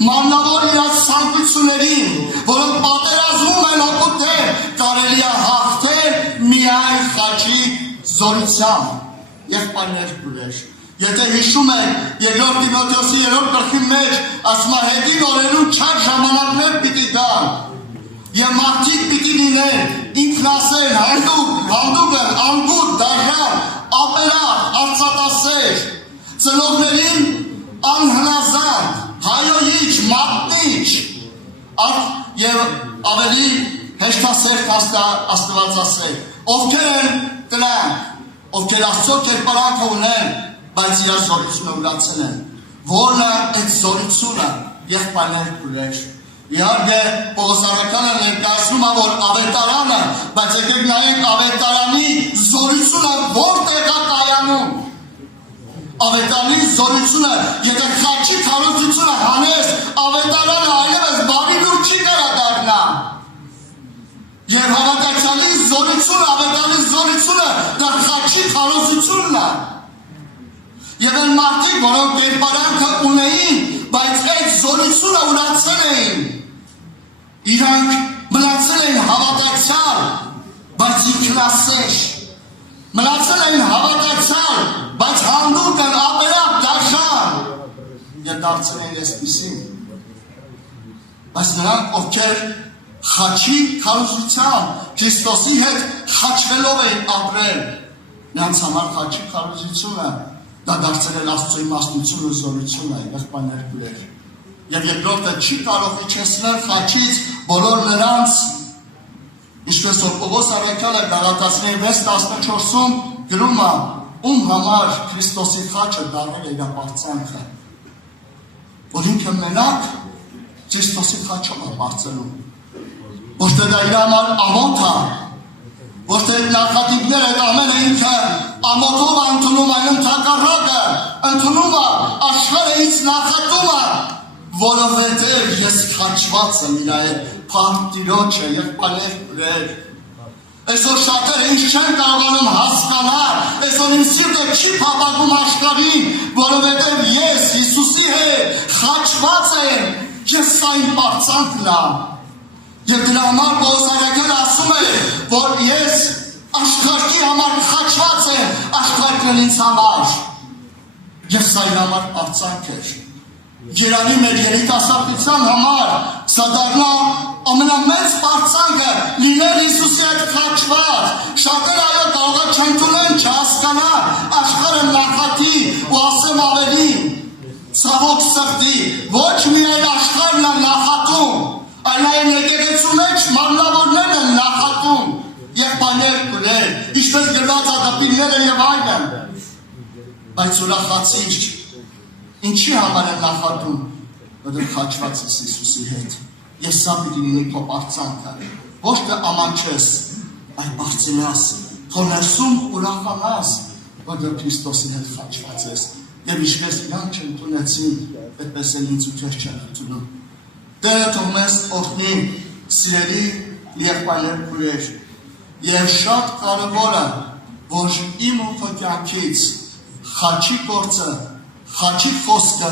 մանավանդ իրաց ցանկություններին, որոնք պատերազմում են օգուտել, կարելի է հաղթել միայն խաչի զորությամբ։ Եղբայրներ քուրեր, եթե հիշում եք, Երկրորդ Տիմոթեոսի 3-րդ գլխի մեջ ասում է, հետին օրերում չար ժամանակներ պիտի գան, եւ մարդիկ պիտի լինեն ինքնասեր, հանդուգն, անգութ, դաժան, ապերախտ, արծաթասեր, ծնողներին անհնազանդ, հայոյիչ, մատնիչ, եւ ավելի հեշտասեր աստվածասեր, ովքեր են դրանք, ովքեր Աստծո կերպարանքը ունեն, բայց իր զորությունը ուրացել են, որն է այդ զորությունը, եղբայրներ քուրեր։ Իհարկե, Պողոս առաքյալը ներկայացնում է, որ ավետարանը, բայց եկեք նայենք ավետարանի զորությունը որտեղ է կայանում։ Ավետարանի զորությունը, եթե խաչի քարոզությունը հանես, ավետարանը այլևս բարի լուր չի կարա դառնա։ Եվ հավատացյալի զորությունը, ավետարանի զորությունը դա խաչի քարոզությունն է։ Եվ այն մարդիկ, որոնք կերպարանքը ունեին, բայց այդ զորությունը ուրացել էին, իրանք մնացել էին հավատացյալ, բայց ինքնասեր, մնացել էին հավատացյալ, բայց հանդուգն, ապերախտ, դաշան, եւ դարձել էին այսպիսին։ Բայց նրանք, ովքեր խաչի քարոզությամբ, Քրիստոսի հետ խաչվելով էին ապրել, նրանց համար խաչի քարոզությունը դա դարձել է Աստծո իմաստությունը, զորությունը, եղբայրներ քուրեր։ Եվ երկրորդը չի կարող իջեցնել խաչից բոլոր նրանց, ինչպես որ Պողոս առաքյալը Գաղատացիների 6:14-ում գրում է, ում համար Քրիստոսի խաչը դառել է իր ապարծանքը, որ ինքը մենակ Քրիստոսի խաչով է բարձրանում, ոչ թե դա իր համար ամոթ է, ոչ թե նախատինքներ այդ ամենը ինքը ամոթով ընդունում այն ընդհակառակը, ընդունում է աշխարհը ինձ նախատում է, որովհետև ես խաչված եմ իր այդ փառք Տիրոջը, եղբայրներ քուրեր, Այսօր շատերը ինչ չեն կարողանում հասկանալ, այսօր իմ սիրտը չի փափագում աշխարհին, որովհետև ես Հիսուսի հետ խաչված եմ, ես սա իմ պարծանքն է։ Եվ դրա համար Պողոս առաքյալը ասում է, որ ես աշխարհի համար խաչված եմ, աշխարհն ինձ համար։ Եվ սա իր համար պարծանք էր։ Երանի մեր երիտասարդության համար սա դառնա ամենամեծ պարծանքը լինել Հիսուսի հետ խաչված։ Շատերը այո կարող չընդունեն, չհասկանան, աշխարհը նախատի ու ասեմ ավելի ցավոք սրտի, ոչ միայն աշխարհն է նախատում, այլ նաև եկեղեցու մեջ մարմնավորներն են նախատում, եղբայրներ քույրեր, ինչպես գրված է դպիրները եւ այլն։ Բայց ուրախացիր, ինչի համար են նախատում, որ խաչված ես Հիսուսի հետ։ Ես սա պիտի լինի քո պարծանքը, ոչ թե ամանչես, այլ բարձրացնես, քո ներսում ուրախանաս, որ դու Քրիստոսի հետ խաչված ես։ Եվ ինչպես իրանք չընդունեցին, այդպես էլ ինձ ու քեզ չեն ընդունում։ Տերը թող մեզ օրհնի, սիրելի եղբայրներ քույրեր, եւ շատ կարևոր է, որ իմ ու քո կյանքից խաչի գործը, խաչի խոսքը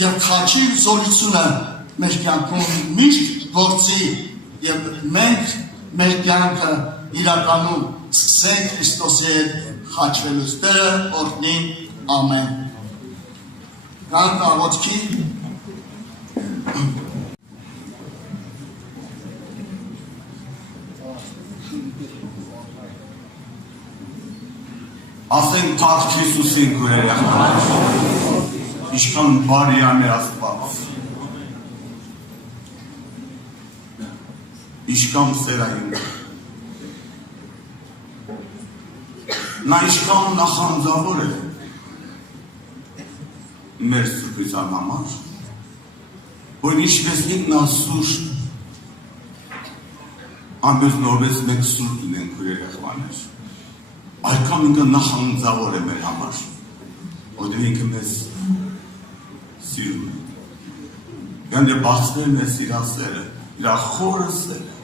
եւ խաչի զորությունը մեր կյանքում միշտ գործի եւ մենք մեր կյանքը իրականում սկսենք Քրիստոսի հետ խաչվելուց։ Տերը օրհնի, ամեն։ Գանք աղոթքի։ Ասենք Թաղ Հիսուսին քույրեր, ինչքան բարի է մեր Աստված, ինչքան սերային, նա ինչքան նախանձավոր է մեր սրբության համար, որ ինչպես ինքնասուր ամեն նորից մենք սուրբ լինենք քույրեր եղբայրներ, այդքան ինքը նախանձավոր է մեր համար, որտեղ ինքը մեզ սիրում է, գանդե բացվել մեզ իր սերը, իր խորը սերը,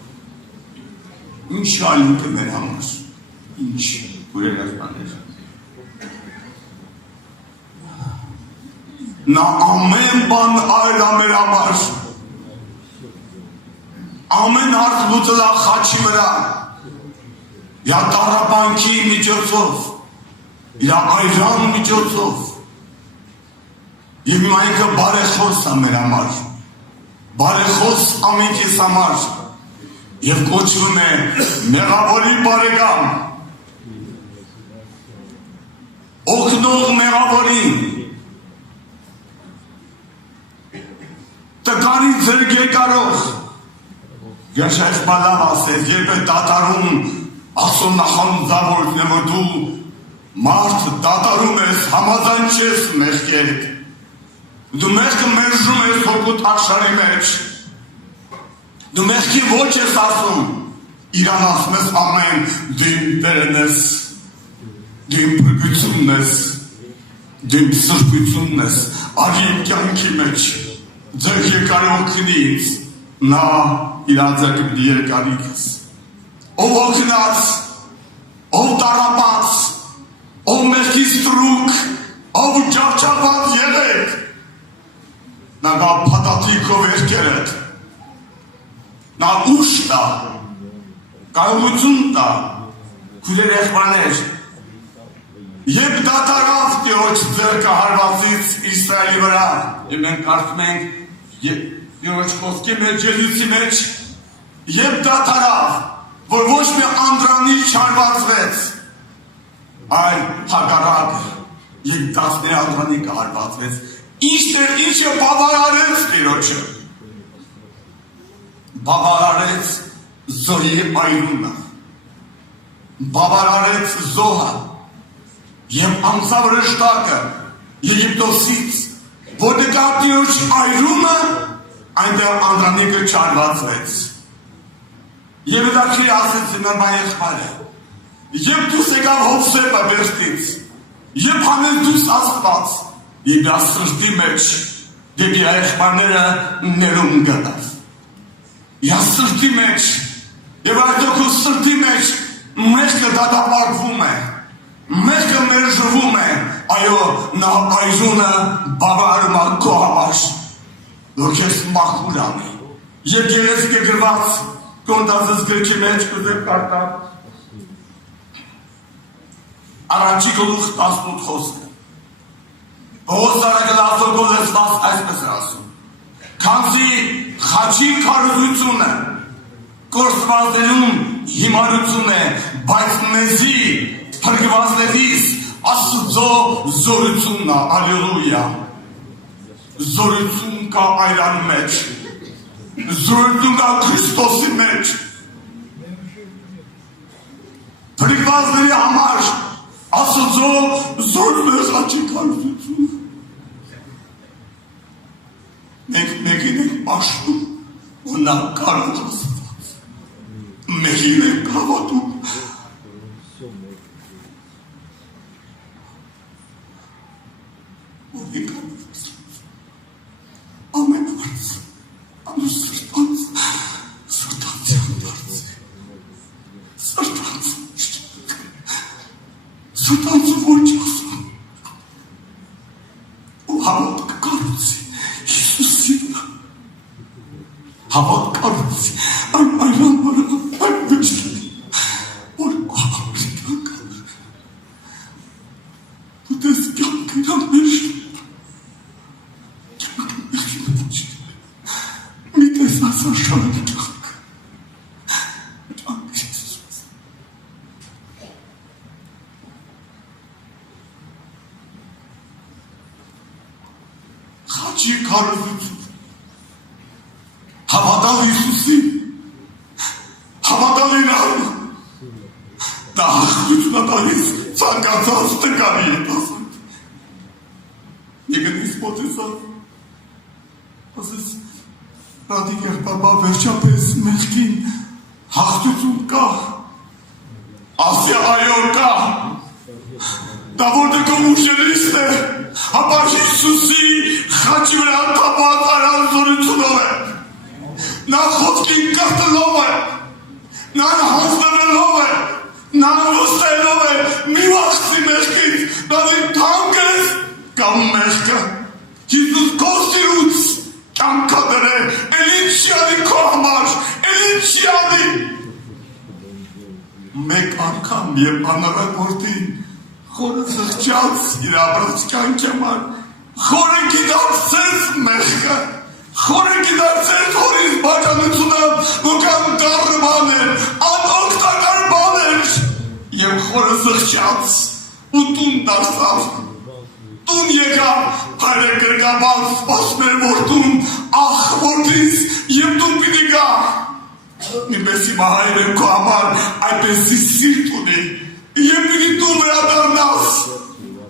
ինչ այլ ինքը մեր համար, ինչ քույրեր եղբայրներ, նա ամեն բան այլ է մեր համար, ամեն հարց լուծել է խաչի վրա, իր տառապանքի միջոցով, իր այրան միջոցով, եւ հիմա ինքը բարեխոս է մեր համար, բարեխոս ամենքիս համար, եւ կոչվում է մեղավորի բարեկամ, օգնող մեղավորին, տկարի ձեր երկարող, գերշայք բալավ ասեց, երբ է դատարում ասոն նախանձավորն է, որ դու մարդ դատարում ես, համաձայն չես մեղքի հետ, դու մեղքը մերժում ես հոգու թաշարի մեջ, դու մեղքի ոչ ես ասում, իրան ասում ես ամեն, դու իմ տերն ես, դու իմ փրկությունն ես, դու իմ սրբությունն ես, արի իմ կյանքի մեջ, ձեր երկարի օգնի ինձ, նա իր ձեր երկարիքս, ով օգնած, ով տառապած, ով մեղքի ստրուկ, ով ջարդապած եղեք, նա գա փաթաթիկով երկերդ, նա ուշ տա, կարողություն տա, քույրեր եղբայրներ, երբ դատարավ Տիրոջ ձեռքը հարվածից Իսրայելի վրա, եւ մենք կարդում ենք Տիրոջ խոսքի մեջ, Ելույթի մեջ, երբ դատարավ, որ ոչ մի անդրանիչ չհարվածվեց, այլ հակառակը, եւ 10 անդրանիկը հարվածվեց, ինչը բավարարեց Տիրոջը, բավարարեց զոհի այրունը, բավարարեց զոհը, եւ անցավ ռշտակը Եգիպտոսից, որ դկա Տիրոջ այրունը, այնտեղ անդրանիկը չհարվածվեց, եւ դակի ասեց մեր եղբայրը, երբ դուս եկավ Հովսեփը Բերտից, երբ հանեց դուս Աստված, եւ դա սրտի մեջ դեպի եղբայրները ներում գտավ, եւ սրտի մեջ, եւ այդ քո սրտի մեջ Մեղքը դատապարտվում է, մեղքը մերժվում է, այո, նա այժունը բավարարում է քո համար, որ քեզ մաքուր անի։ Եկեղեցի գրված Կորինթացիս գրքի մեջ կուզեմ կարդալ առաջի գլուխ 18 խոսքը։ Պողոս արագլացողը լսված այսպես է ասում. քանզի խաչի քարոզությունը կորսվածներում հիմարություն է, բայց մեզի փրկվածներից Աստծո զորությունն է, ալելույա։ Զորություն կա այրան մեջ, զորություն կա Քրիստոսի մեջ։ Փրկվածների համար Աստծո զորն է խաչի քարոզությունը։ Մենք մեկին ենք պաշտում, ու նա կարող Աստված։ Մեկին ենք հավատում։ Ու մենք ամենարց, ամուսրտանց, սրտանցյան դարձի, սրտանց սրտանց ոչ ասում, ու հավատ կկարուցի, հավատ կարուցի, այրան վրա, այն մեջրի, որ կողապրիտակ, դու տես կյանք իրան մեջրի, կյանք մեջրի, մի տես ասա շարան կյանք, կյանք Հիսուս։ Խաչի քարոզություն, հավատալ Հիսուսին, հավատալ իրան, դա հաղթություն է տալիս ցանկացած տկարի հետազատ։ Եկնից մոտեցավ, ասես, ռադի կերպաբա վերջապես մեղքին հաղթություն կա, ասի այո կա, դա որտեղ կո ուշերիստ է, ապա Հիսուսի խաչի վրա թափած արան զորությունով է։ Նա խոսքին կրտելով է, նա հանձնվելով է, նա լուստելով է, մի վախցի մեղքից, նա դին թանք ես կամ մեղքը, Հիսուս կոստիրուց կյանքա դր է, էլին չի անի քո համար, էլին չի անի։ Մեկ անգամ և անարագորդին խորը զղջած իր ապրած կյանքի համար, խորը գիտարցեց մեղքը, խորը գիտարցեց հորից բաժանությունը, որքան դառը բան էր, անօգտակար բան էր, և խորը զղջած ու տուն դարձավ, տուն եկավ, հայրը գրկաբան սպասում էր որդուն, ախ որդից և տուն պիտի գա, նիմեսի մահայր եմ քո համար այդպեսի սիրտ ունի, և պիտի տուն վրա դառնաս,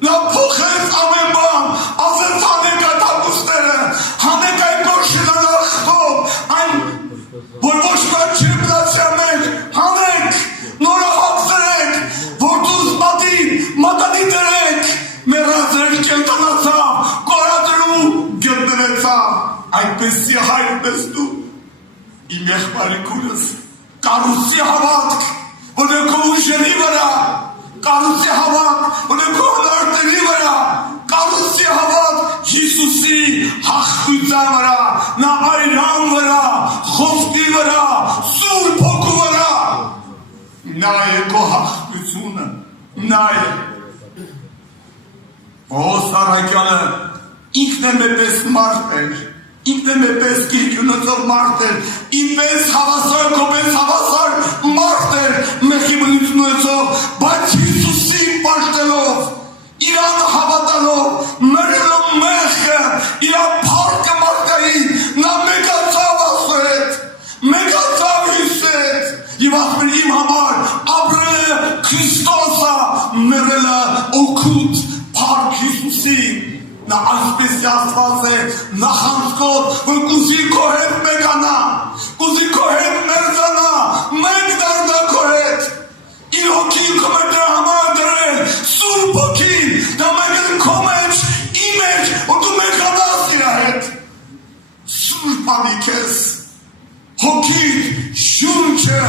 նա փոխեց ամեն բան, ասեց հանեք այդ հագուստները, հանեք այդ գորշնանախտով, այն, որ ոչ բան չի մնացյա մեջ, հանեք, նորահացրեք, որ դուս մատանի դրեք, մեռածեր կենտանացավ, կորադրու գտնվեցավ, այդպեսի հայրպես դու, իմ եղբայրի քուրս, կառուցի հավատք, որ քո ուժերի վրա, կառուցի հավատք, որ քո հնարների վրա, կառուցի հավատք Հիսուսի հաղթության վրա, նա այրան վրա, խոսքի վրա, Սուրբ Հոգու վրա, նա է քո հաղթությունը, նա է։ Պողոս առաքյալը ինքն է մեպես մարդ էր, ինքն է մեպես գիրքյունոցով մարդ էր, ինպես հավասար, կոպես հավասար մարդ էր, մեղքի բնությունոցով, բայց Հիսուսին պաշտելով, իրան հավատալով, մերելով մեղքը, իրան փառքը մարդկային, նա մեգացավ Աստծո հետ, մեգացավ Հիսուս հետ, և ասում իմ համար ապրելը Քրիստոսը, մերելը օգուտ փառք Հիսուսին, նա այսպես Աստված է նախանցքով, որ կուզի քո հետ մեգանա, կուզի քո հետ մերձանա, մեկ դառնա քո հետ, իր հոգին քո մեջ համար դրել, Սուրբ Հոգին, դա մեկը քո մեջ, իմ մեջ, որ դու մեգանաս իր հետ, Սուրբ անի քեզ, հոգին, շունչը,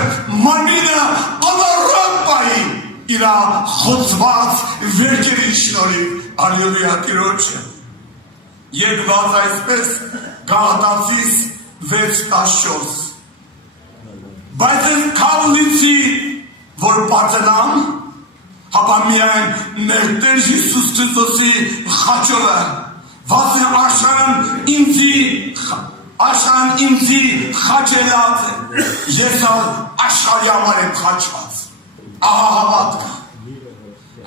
մարմինը, անառատ իրա խոցված վերջերի շնորհիվ, ալելույա Տիրոջը։ Եկված այսպես Գաղատացիս 6:14։ Բայց ես կավլիցի, որ պարծենամ, հապա միայն մեր Տեր Հիսուս Քրիստոսի խաչովը, վասն աշան ինձի խաչելած է, ես աշխարհի համար եմ խաչված, ահա հավատքը,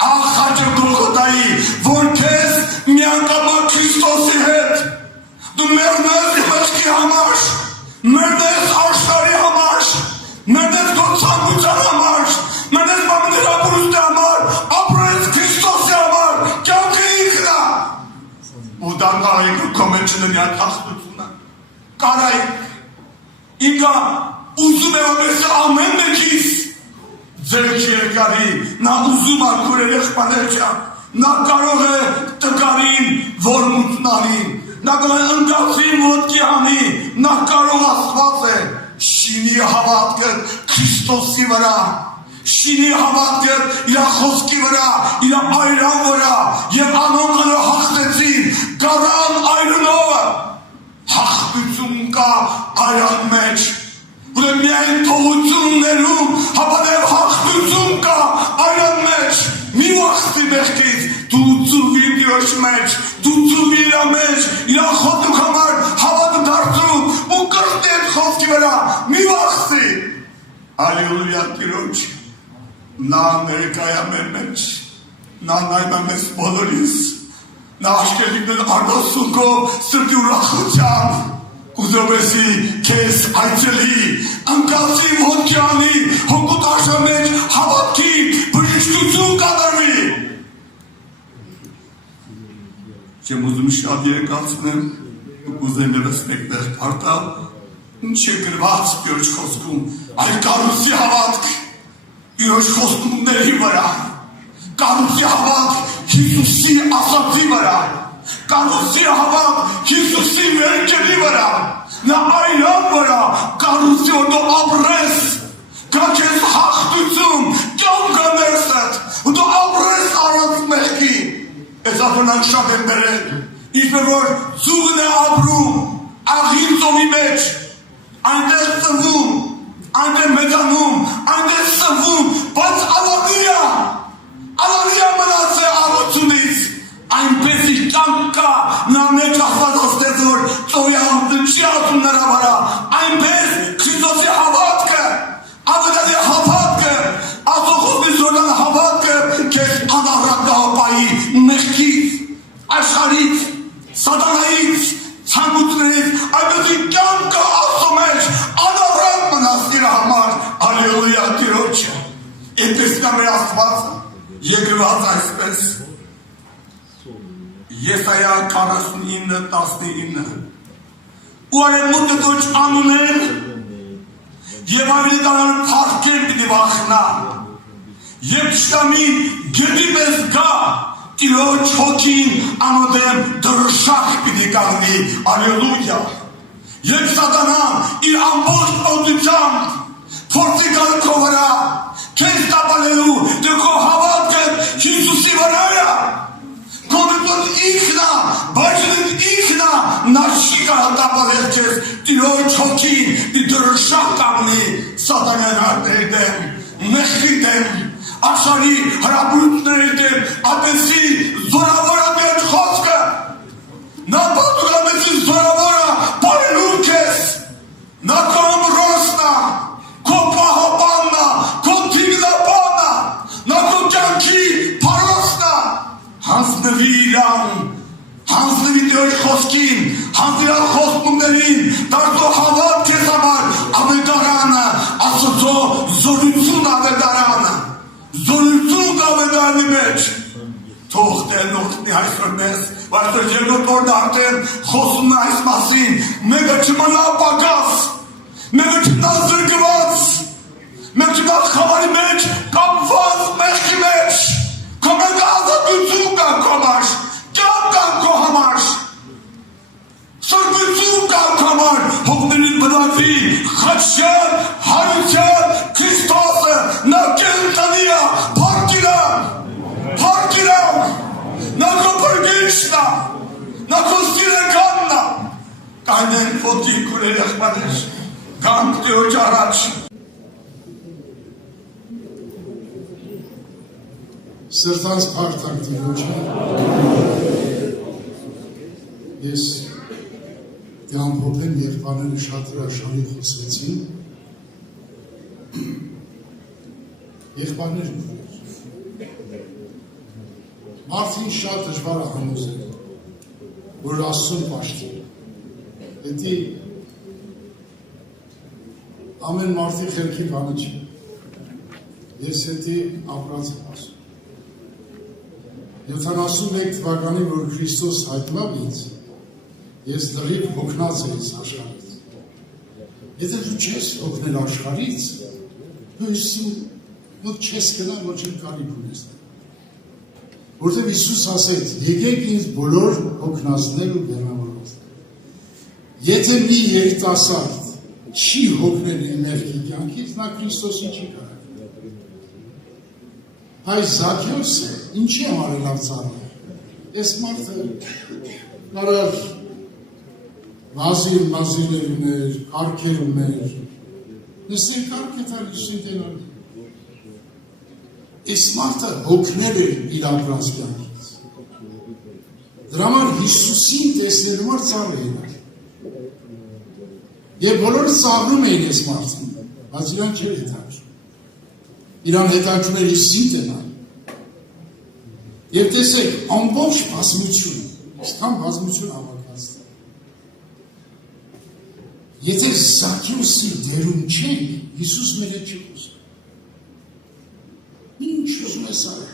ահա խաչը Գողգոթայի, որ քեզ միանգամակ Քրիստոսի հետ, դու մեռնես մեղքի համար, մեռնես աշխարհի համար, մեռնես քո ցանկության համար, մեռնես բամներապրուստի համար, ապրես Քրիստոսի համար, կյանքը ինքն է, ու դա կարայք քո մեջ ունենա թախտությունը, կարայք ինքա ուզում եմ ամենս ամեն մեկից ձերքի երկարի, նա ուզում է քուրեր եղբայրը, նա կարող է տկարին որ մուտնալին, նա կարող է ընկացին ոտքի անի, նա կարող Աստված է, շինի հավատքը Քրիստոսի վրա, շինի հավատքը իր խոսքի վրա, իր այրան վրա, եւ անոնք հաղթեցին, գարան այրունովը, հաղթություն կա այրան մեջ, ուրեմն միայն թողություններում, հապատև հաղթություն կա այրան մեջ, մի վախտի մեղքից, դու ծուվի Տիրոջ մեջ, դու ծուվի իր մեջ, իր խոտուք համար հավատը դարձում, ու կրտի այդ խոսքի վրա, մի վախտի, ալելույա Տիրոջ, նա Ամերիկայա մեր մեջ, նա նայում է մեզ բոլորիս, նա աշկերտիկներ արտասունքով սրտի ուրախությամբ, Ուզովեսի քեզ այցելի, ընկացի ոտքի անի, հոգուտ աշա մեջ հավատքի բժշկություն կատարվի։ Չեմ ուզում շատ երեկացնեմ, ուզեմ ևս մեկտեղ պարտալ, ինչ է գրված Տիրոջ խոսքում, այլ կառուցի հավատք, Տիրոջ խոստումների վրա, կառուցի հավատք Հիսուսի ասացի վրա, կառուցի հավատք Հիսուսի վերջերի վրա, նա այրան վրա, կառուցի որ դու ապրես, կա քեզ հաղթություն, կյանքը ներսդ, ու դու ապրես առանց մեղքի, այս ապրանք շատ են բերել, ինչպես որ ծուղն է ապրում, աղին ծովի մեջ, այնտեղ ծնվում, այնտեղ մեծանում, այնտեղ սնվում, բայց Ալալիա մնաց է առությունից, այնպես իր կյանք կա, նա մեջ ասված որ ծովի համտն չի ասում նրա վրա, այնպես Քրիստոսի հավատքը, ավետարի հավատքը, Աստծո զորան հավատքը քեզ անառակապայի մեղքից, աշխարհից, սատանայից, ցանկություններից, այնպես կյանքը Աստծո մեջ անառակ մնաց իր համար, ալելույա Տիրոջը, այնպես նա մեր Աստվածը եկված այսպես Եսայա 49:19 ու արևմուտքը ոչ անունեն եւ ավետարան փառքեն պիտի վախնա եւ շտամին գետի պես գա Տիրոջ հոգին անոդեմ դրշակ պիտի կանգնի ալելույա եւ սատանան իր ամբողջ օդությամբ փորձի գալ քո վրա քեզ տապալելու դու քո հավատքը Հիսուսի վրա է Կոնետոն ինքնա, բայց ինքնա, նա չի կարող տապալել քեզ Տիրոջ հոգին, դրշակ կանգնի սատանայի հարցերի դեմ, մեղքի դեմ, աշխարհի հրապուրությունների դեմ, այդպիսի զորավոր է Տիրոջ խոսքը, նա պատուգամեցի զորավոր է բարելու քեզ, նա քո ամրոցն է, քո պահապանն է, քո թիկնապանն է, նա քո կյանքի փարոսն է, հանձնվի իրան, հանձնվի Տիրոջ խոսքին, հանձնվի խոստումներին, դարձու հավատ քեզ համար ավետարանը, Աստծո զորություն ավետարանը, զորություն ավետարանի մեջ, թող Տերն օգնի այսօր մեզ, բայց երկրորդ օրն արդեն խոսում է այս մասին, մեկը չմնա պակաս, մեկը չմնա զրկված, մեկը չմնա խավարի մեջ, կապված մեղքի մեջ, Կոմենք ազատություն կա քո համար, կյանք կա քո համար, սրբություն կա քո համար, հոգներին բնավի, խաչյալ, հարության, Քրիստոսը, նա կենտրոնի է, փառքի Aynen fotki kule yakmanış. Kank diyor araç. Սրտանց փարթակ դիոջը ես դամփոփեմ եղբայրները շատ հրաշալի խոսեցին եղբայրներ մարդին շատ դժվար է համոզել որ Աստծուն պաշտի դա ամեն մարդի խելքի բանը չի ես դա ապրած եմ ասում 71 թվականին, որ Քրիստոս հայտնավ ինձ, ես լրիվ հոգնած եմ ինձ աշխարհից։ Եթե դու չես հոգնել աշխարհից, դու մոտ չես գնա, ոչ էլ կարիք ունես։ Որտեղ Հիսուս ասեց, եկեք ինձ բոլոր հոգնածներ ու բեռնավորվածներ։ Եթե մի երիտասարդ չի հոգնել իր ներքի կյանքից, նա Քրիստոսին չի կարող։ Այս Զաքեոսը ինչի համար լավ ծառայ։ Այս մարդը կարող մազիլներ ուներ, կարգեր ուներ։ Նստել կարգ է տալիս շինտենալ։ Այս մարդը հոգնել էր իր ապրած կյանքից։ Դրա համար Հիսուսին տեսնելու համար ծառայ էր։ Եվ բոլորը ծաղրում էին այս մարդին, բայց իրան չէր հետաքրքրում։ Իրան հետաքրքրում էր Հիսուսին տեսնել։ Եվ տեսեք, ամբողջ բազմություն, այսքան բազմություն հավաքված։ Եթե Զաքեոսի դերում չենք, Հիսուս մեր հետ չի խոսում։ Ինչ ուզում ես արա։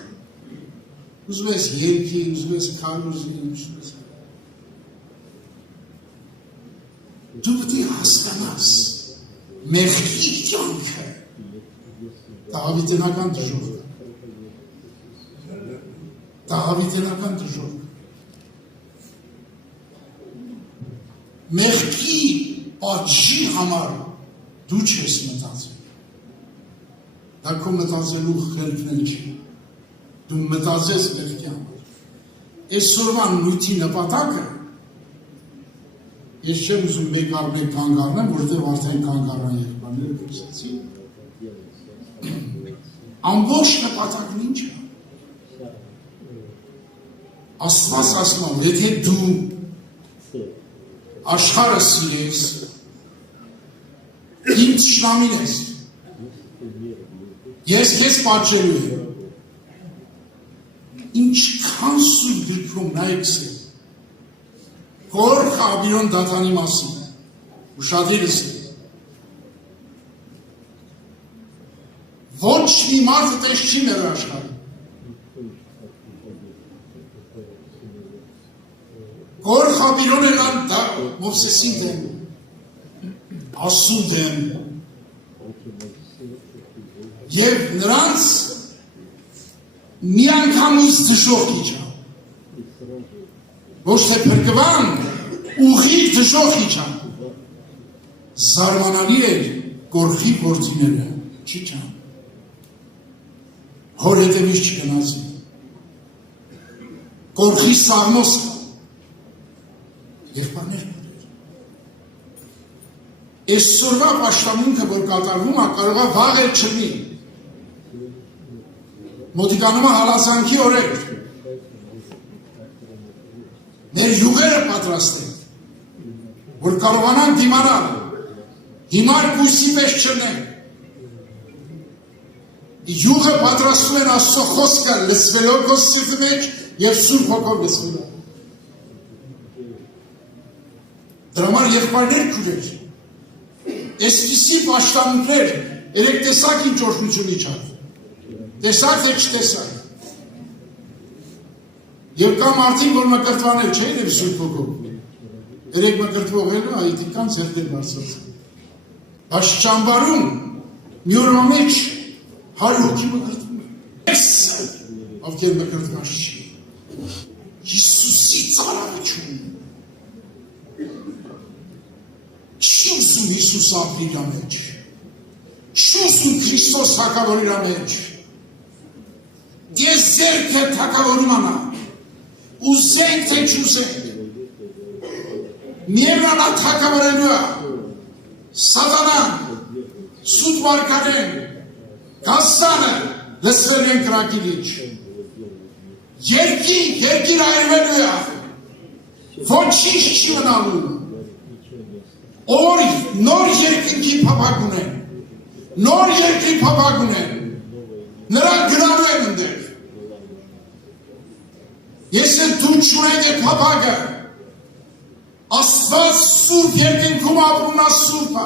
Ուզում ես երգի, ուզում ես քարոզի, ուզում ես։ Դու պետք է հասկանաս մեղքի կյանքը Դավիթենական դժոխք։ Դավիթենական դժոխք։ Մեղքի պատժի համար դու չես մտածել։ Դա քո մտածելու խելքն չի։ Դու մտածես մեղքի համար։ Այսօրվա նույնի նպատակը ես չեմ ուզում մեկ առ մեկ կանգ առնեմ, որովհետև արդեն կանգ առան եղբայրները խոսեցին։ Ամբողջ նպատակն ինչ է։ Աստված ասում է, եթե դու աշխարհը սիրես, ինձ շնամին ես, ես քեզ պատժելու եմ։ Ինչքան սուրբ գրքում նայեք սեր։ Խորհ Աբիրոն դատանի մասին, ուշադիր լսեք։ Ոչ մի մարդը տես չի մեր աշխարհում։ Խորհ Աբիրոնը դա Մովսեսին դեմ, Աստծուն դեմ, եւ նրանց մի անգամից դժոխք իջավ։ Ոչ թե փրկվան, ուղիղ դժոխք իջավ։ Զարմանալի էր Կորխի որդիները, չի ջան։ Հոր հետևից չգնացին։ Կորխի սաղմոս կա։ Եղբայրներ կուտեր։ Այսօրվա պաշտամունքը, որ կատարվում է, կարող է վաղ էլ չլինի։ Մոտիկանում է հալածանքի օրեր։ Մեր յուղերը պատրաստ են, որ կարողանան դիմանալ, հիմար կույսի մեջ չնեն։ Յուղը պատրաստում են Աստծո խոսքը լսվելով քո սիրտի մեջ եւ Սուրբ Հոգով լսվելով։ Դրա համար եղբայրներ քուրեր, այսպիսի պաշտամունքներ, երեք տեսակ ինչ օրհնություն իջավ, տեսակ թե չտեսակ։ Եվ կա մարդին, որ մկրտվանել չէ եւ Սուրբ Հոգով, երեք մկրտվողելը այդիկան ձեռքեր բարձրացան։ Բայց ճամբարում մի օրվա մեջ 100 հոգի մկրտվում է։ Ես ովքեր մկրտված չի։ Հիսուսի ծառայություն։ Չի ուզում Հիսուս ապրի իր մեջ։ Չի ուզում Քրիստոս թագավորի իր մեջ։ Ես ձերքը թագավորում անա։ Ուզենք թե չուզենք։ Միևնանա թակավարելու է, սատանան, սուտ վարկանեն, կասանը, լսվել են կրակիլիչ, երկիր այրվելու է, ոչինչ չի մնալու, նոր երկնքի փափակ ունեն, նոր երկրի փափակ ունեն, նրանք գնալու են ընդեղ, ես էլ դու չունեք է փափակը, Աստված սուրբ երկնքում ապրում է սուրբը,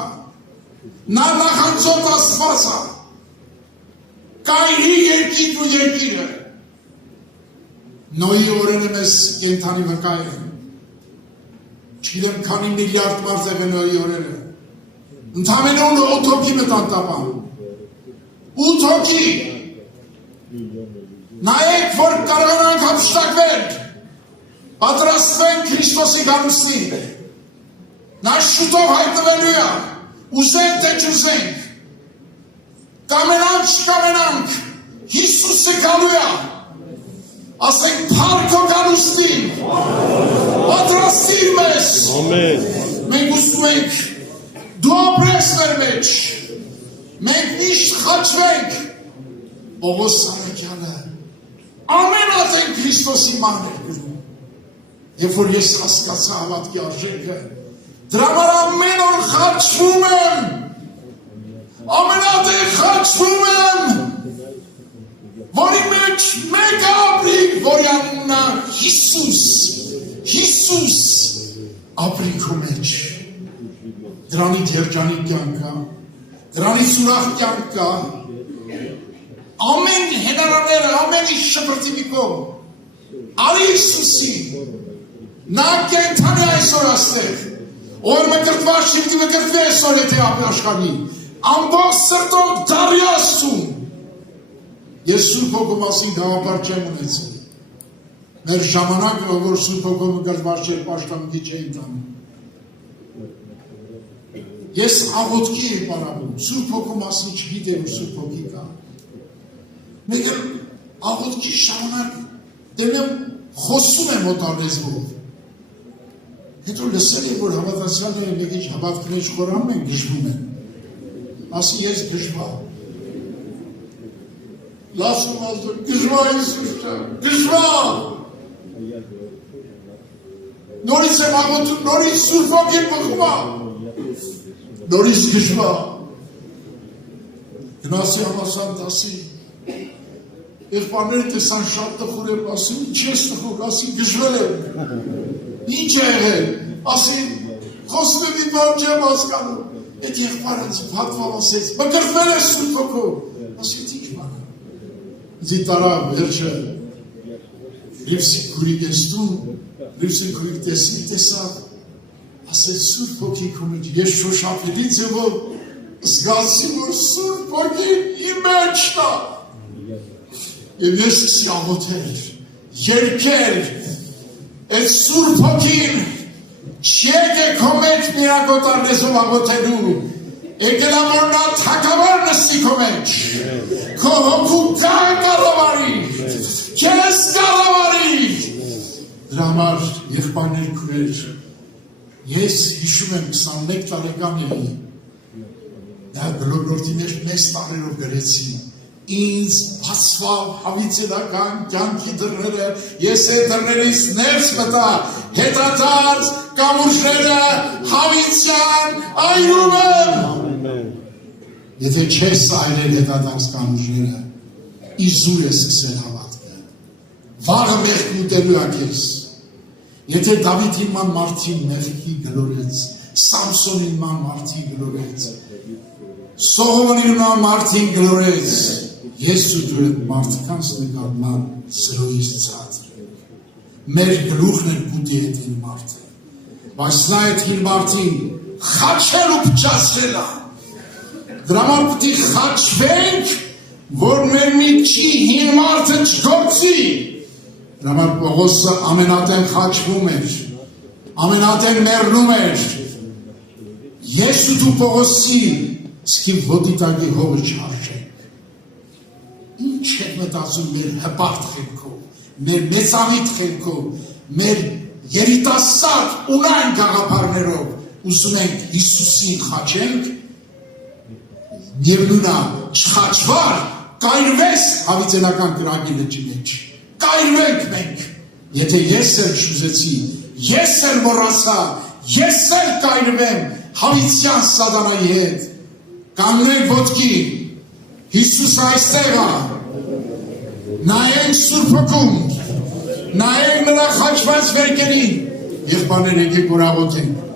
նա նախանձոտ Աստված է, կայրի երկիրն ու երկիրը, Նոյի օրենը մեզ կենթանի վկայ են, չգիտեմ քանի միլիարդ մարդ է Նոյի օրենը, ընդհանրապես 8 հոգի մտան տապան, 8 հոգի, նայեք, որ կարողանանք հափշտակվել, պատրաստվենք Քրիստոսի գալուստին, նա շուտով հայտնվելու է, ուզենք թե չուզենք, կամենանք չկամենանք, Հիսուսը գալու է, ասենք փառք քո գալուստին, պատրաստիր մեզ, մենք ուզում ենք, դու ապրես մեր մեջ, մենք միշտ խաչվենք, Պողոս Սարաքյանը, ամենատեն Քրիստոսի ման էր գրում, Երբ որ ես հասկացա հավատքի արժեքը, դրա համար ամեն օր խաչվում եմ, ամենատեղ խաչվում եմ, որի մեջ մեկը ապրի, որի անունն է Հիսուս ապրի քո մեջ, դրանից երջանիկ կյանք կա, դրանից ուրախ կյանք կա, ամեն հնարաները, ամեն ինչ շփրտի մի կողմ, արի Հիսուսին, նա կենթանի այսօր աստեղ, որ մկրտված շիրտի մկրտվի այսօր եթե ապի աշխարհի, ամբողջ սրտով դարի Աստծուն, ես Սուրբ Հոգու մասին գաղափար չեմ ունեցել, մեր ժամանակը, որ Սուրբ Հոգու մկրտված չէր պաշտամունքի չէին տանում, ես աղոթքի եմ պարապում, Սուրբ Հոգու մասին չգիտեմ, որ Սուրբ Հոգի կա, մեկ էլ աղոթքի ժամանակ դեմեմ խոսում եմ օտարլեզվով, հետո լսել եմ, որ հավատացյալները մեկ ինչ հավատքի մեջ խորանում են, գժվում են, ասի ես գժվա, լասում ալդոր, գժվա Հիսուսը, գժվա, նորից եմ աղոթում, նորից Սուրբ Հոգին բխում է, նորից գժվա, գնացի համասանդ ասի, Եղբայրները տեսան շատ տխուր եմ, ասում, ինչ ես տխուր, ասի գժվել եմ, ինչ է եղել, ասի, խոսում եմ մի բան չեմ հասկանում, այդ եղբայրը պատվալ ասեց, մկրտվել ես Սուրբ Հոգու, ասի, ինչ բան է, ձի տարավ վերջը, Լիվսի քուրիկ ես դու, Լիվսի քուրիկ տեսավ, ասեց Սուրբ Հոգի քո մեջ, ես շոշափելի ձևով զգացի, որ Սուրբ Հոգին իմ մեջն է, Եվ ես սկսի աղոթել, երկել, այդ Սուրբ Հոգին չեկե քո մեջ միակոտար լեզով աղոթելու, եկել որ նա թակավոր նստի քո մեջ, քո հոգու կառավարի, քեզ կառավարի, դրա համար եղբայրներ քուրեր, ես հիշում եմ 21 տարեկան էի, դա գլորորդի մեջ մեծ տարերով գրեցի, ինձ բացվավ հավիտենական կյանքի դռները, ես այդ դռներից ներս մտա, հետադարձ կամուրջները հավիտյան այրում եմ։ Եթե չես այրել հետադարձ կամուրջները, իզուր ես սկսել հավատքը, վաղը մեղք ուտելու ա քեզ։ Եթե Դավիթի ման մարդին մեղքի գլորեց, Սամսոնին ման մարդին գլորեց, Սողոմոնին ման մարդին գլորեց, Ես ու դու այդ մարդկանց նկատմամբ սրոյից ցածր մեր գլուխն են կուտի այդ հին մարդը, բայց նա այդ հին մարդին խաչել ու փչացրել է, դրա համար պիտի խաչվենք, որ մեր միջի հին մարդը չգործի, դրա համար Պողոսը ամենատեն խաչվում էր, ամենատեն մեռնում էր, ես ու դու Պողոսի սկի ոտիտակի հողը չարժենք, Ինչ է մտածում մեր հպարտ խելքով, մեր մեծամիտ խելքով, մեր երիտասարդ ունայն գաղափարներով ուզում ենք Հիսուսին խաչենք, միևնույնն է չխաչվար, կայրվես հավիտենական կրակի լճի մեջ, կայրվենք մենք, եթե ես էլ չուզեցի, ես էլ մոռացա, ես էլ կայրվեմ հավիտյան սատանայի հետ, կանգնենք ոտքի, Հիսուս այստեղ է, նայենք Սուրբ Հոգուն, նայենք նրա խաչված վերքերին, եղբայրներ եկեք որ աղոթենք։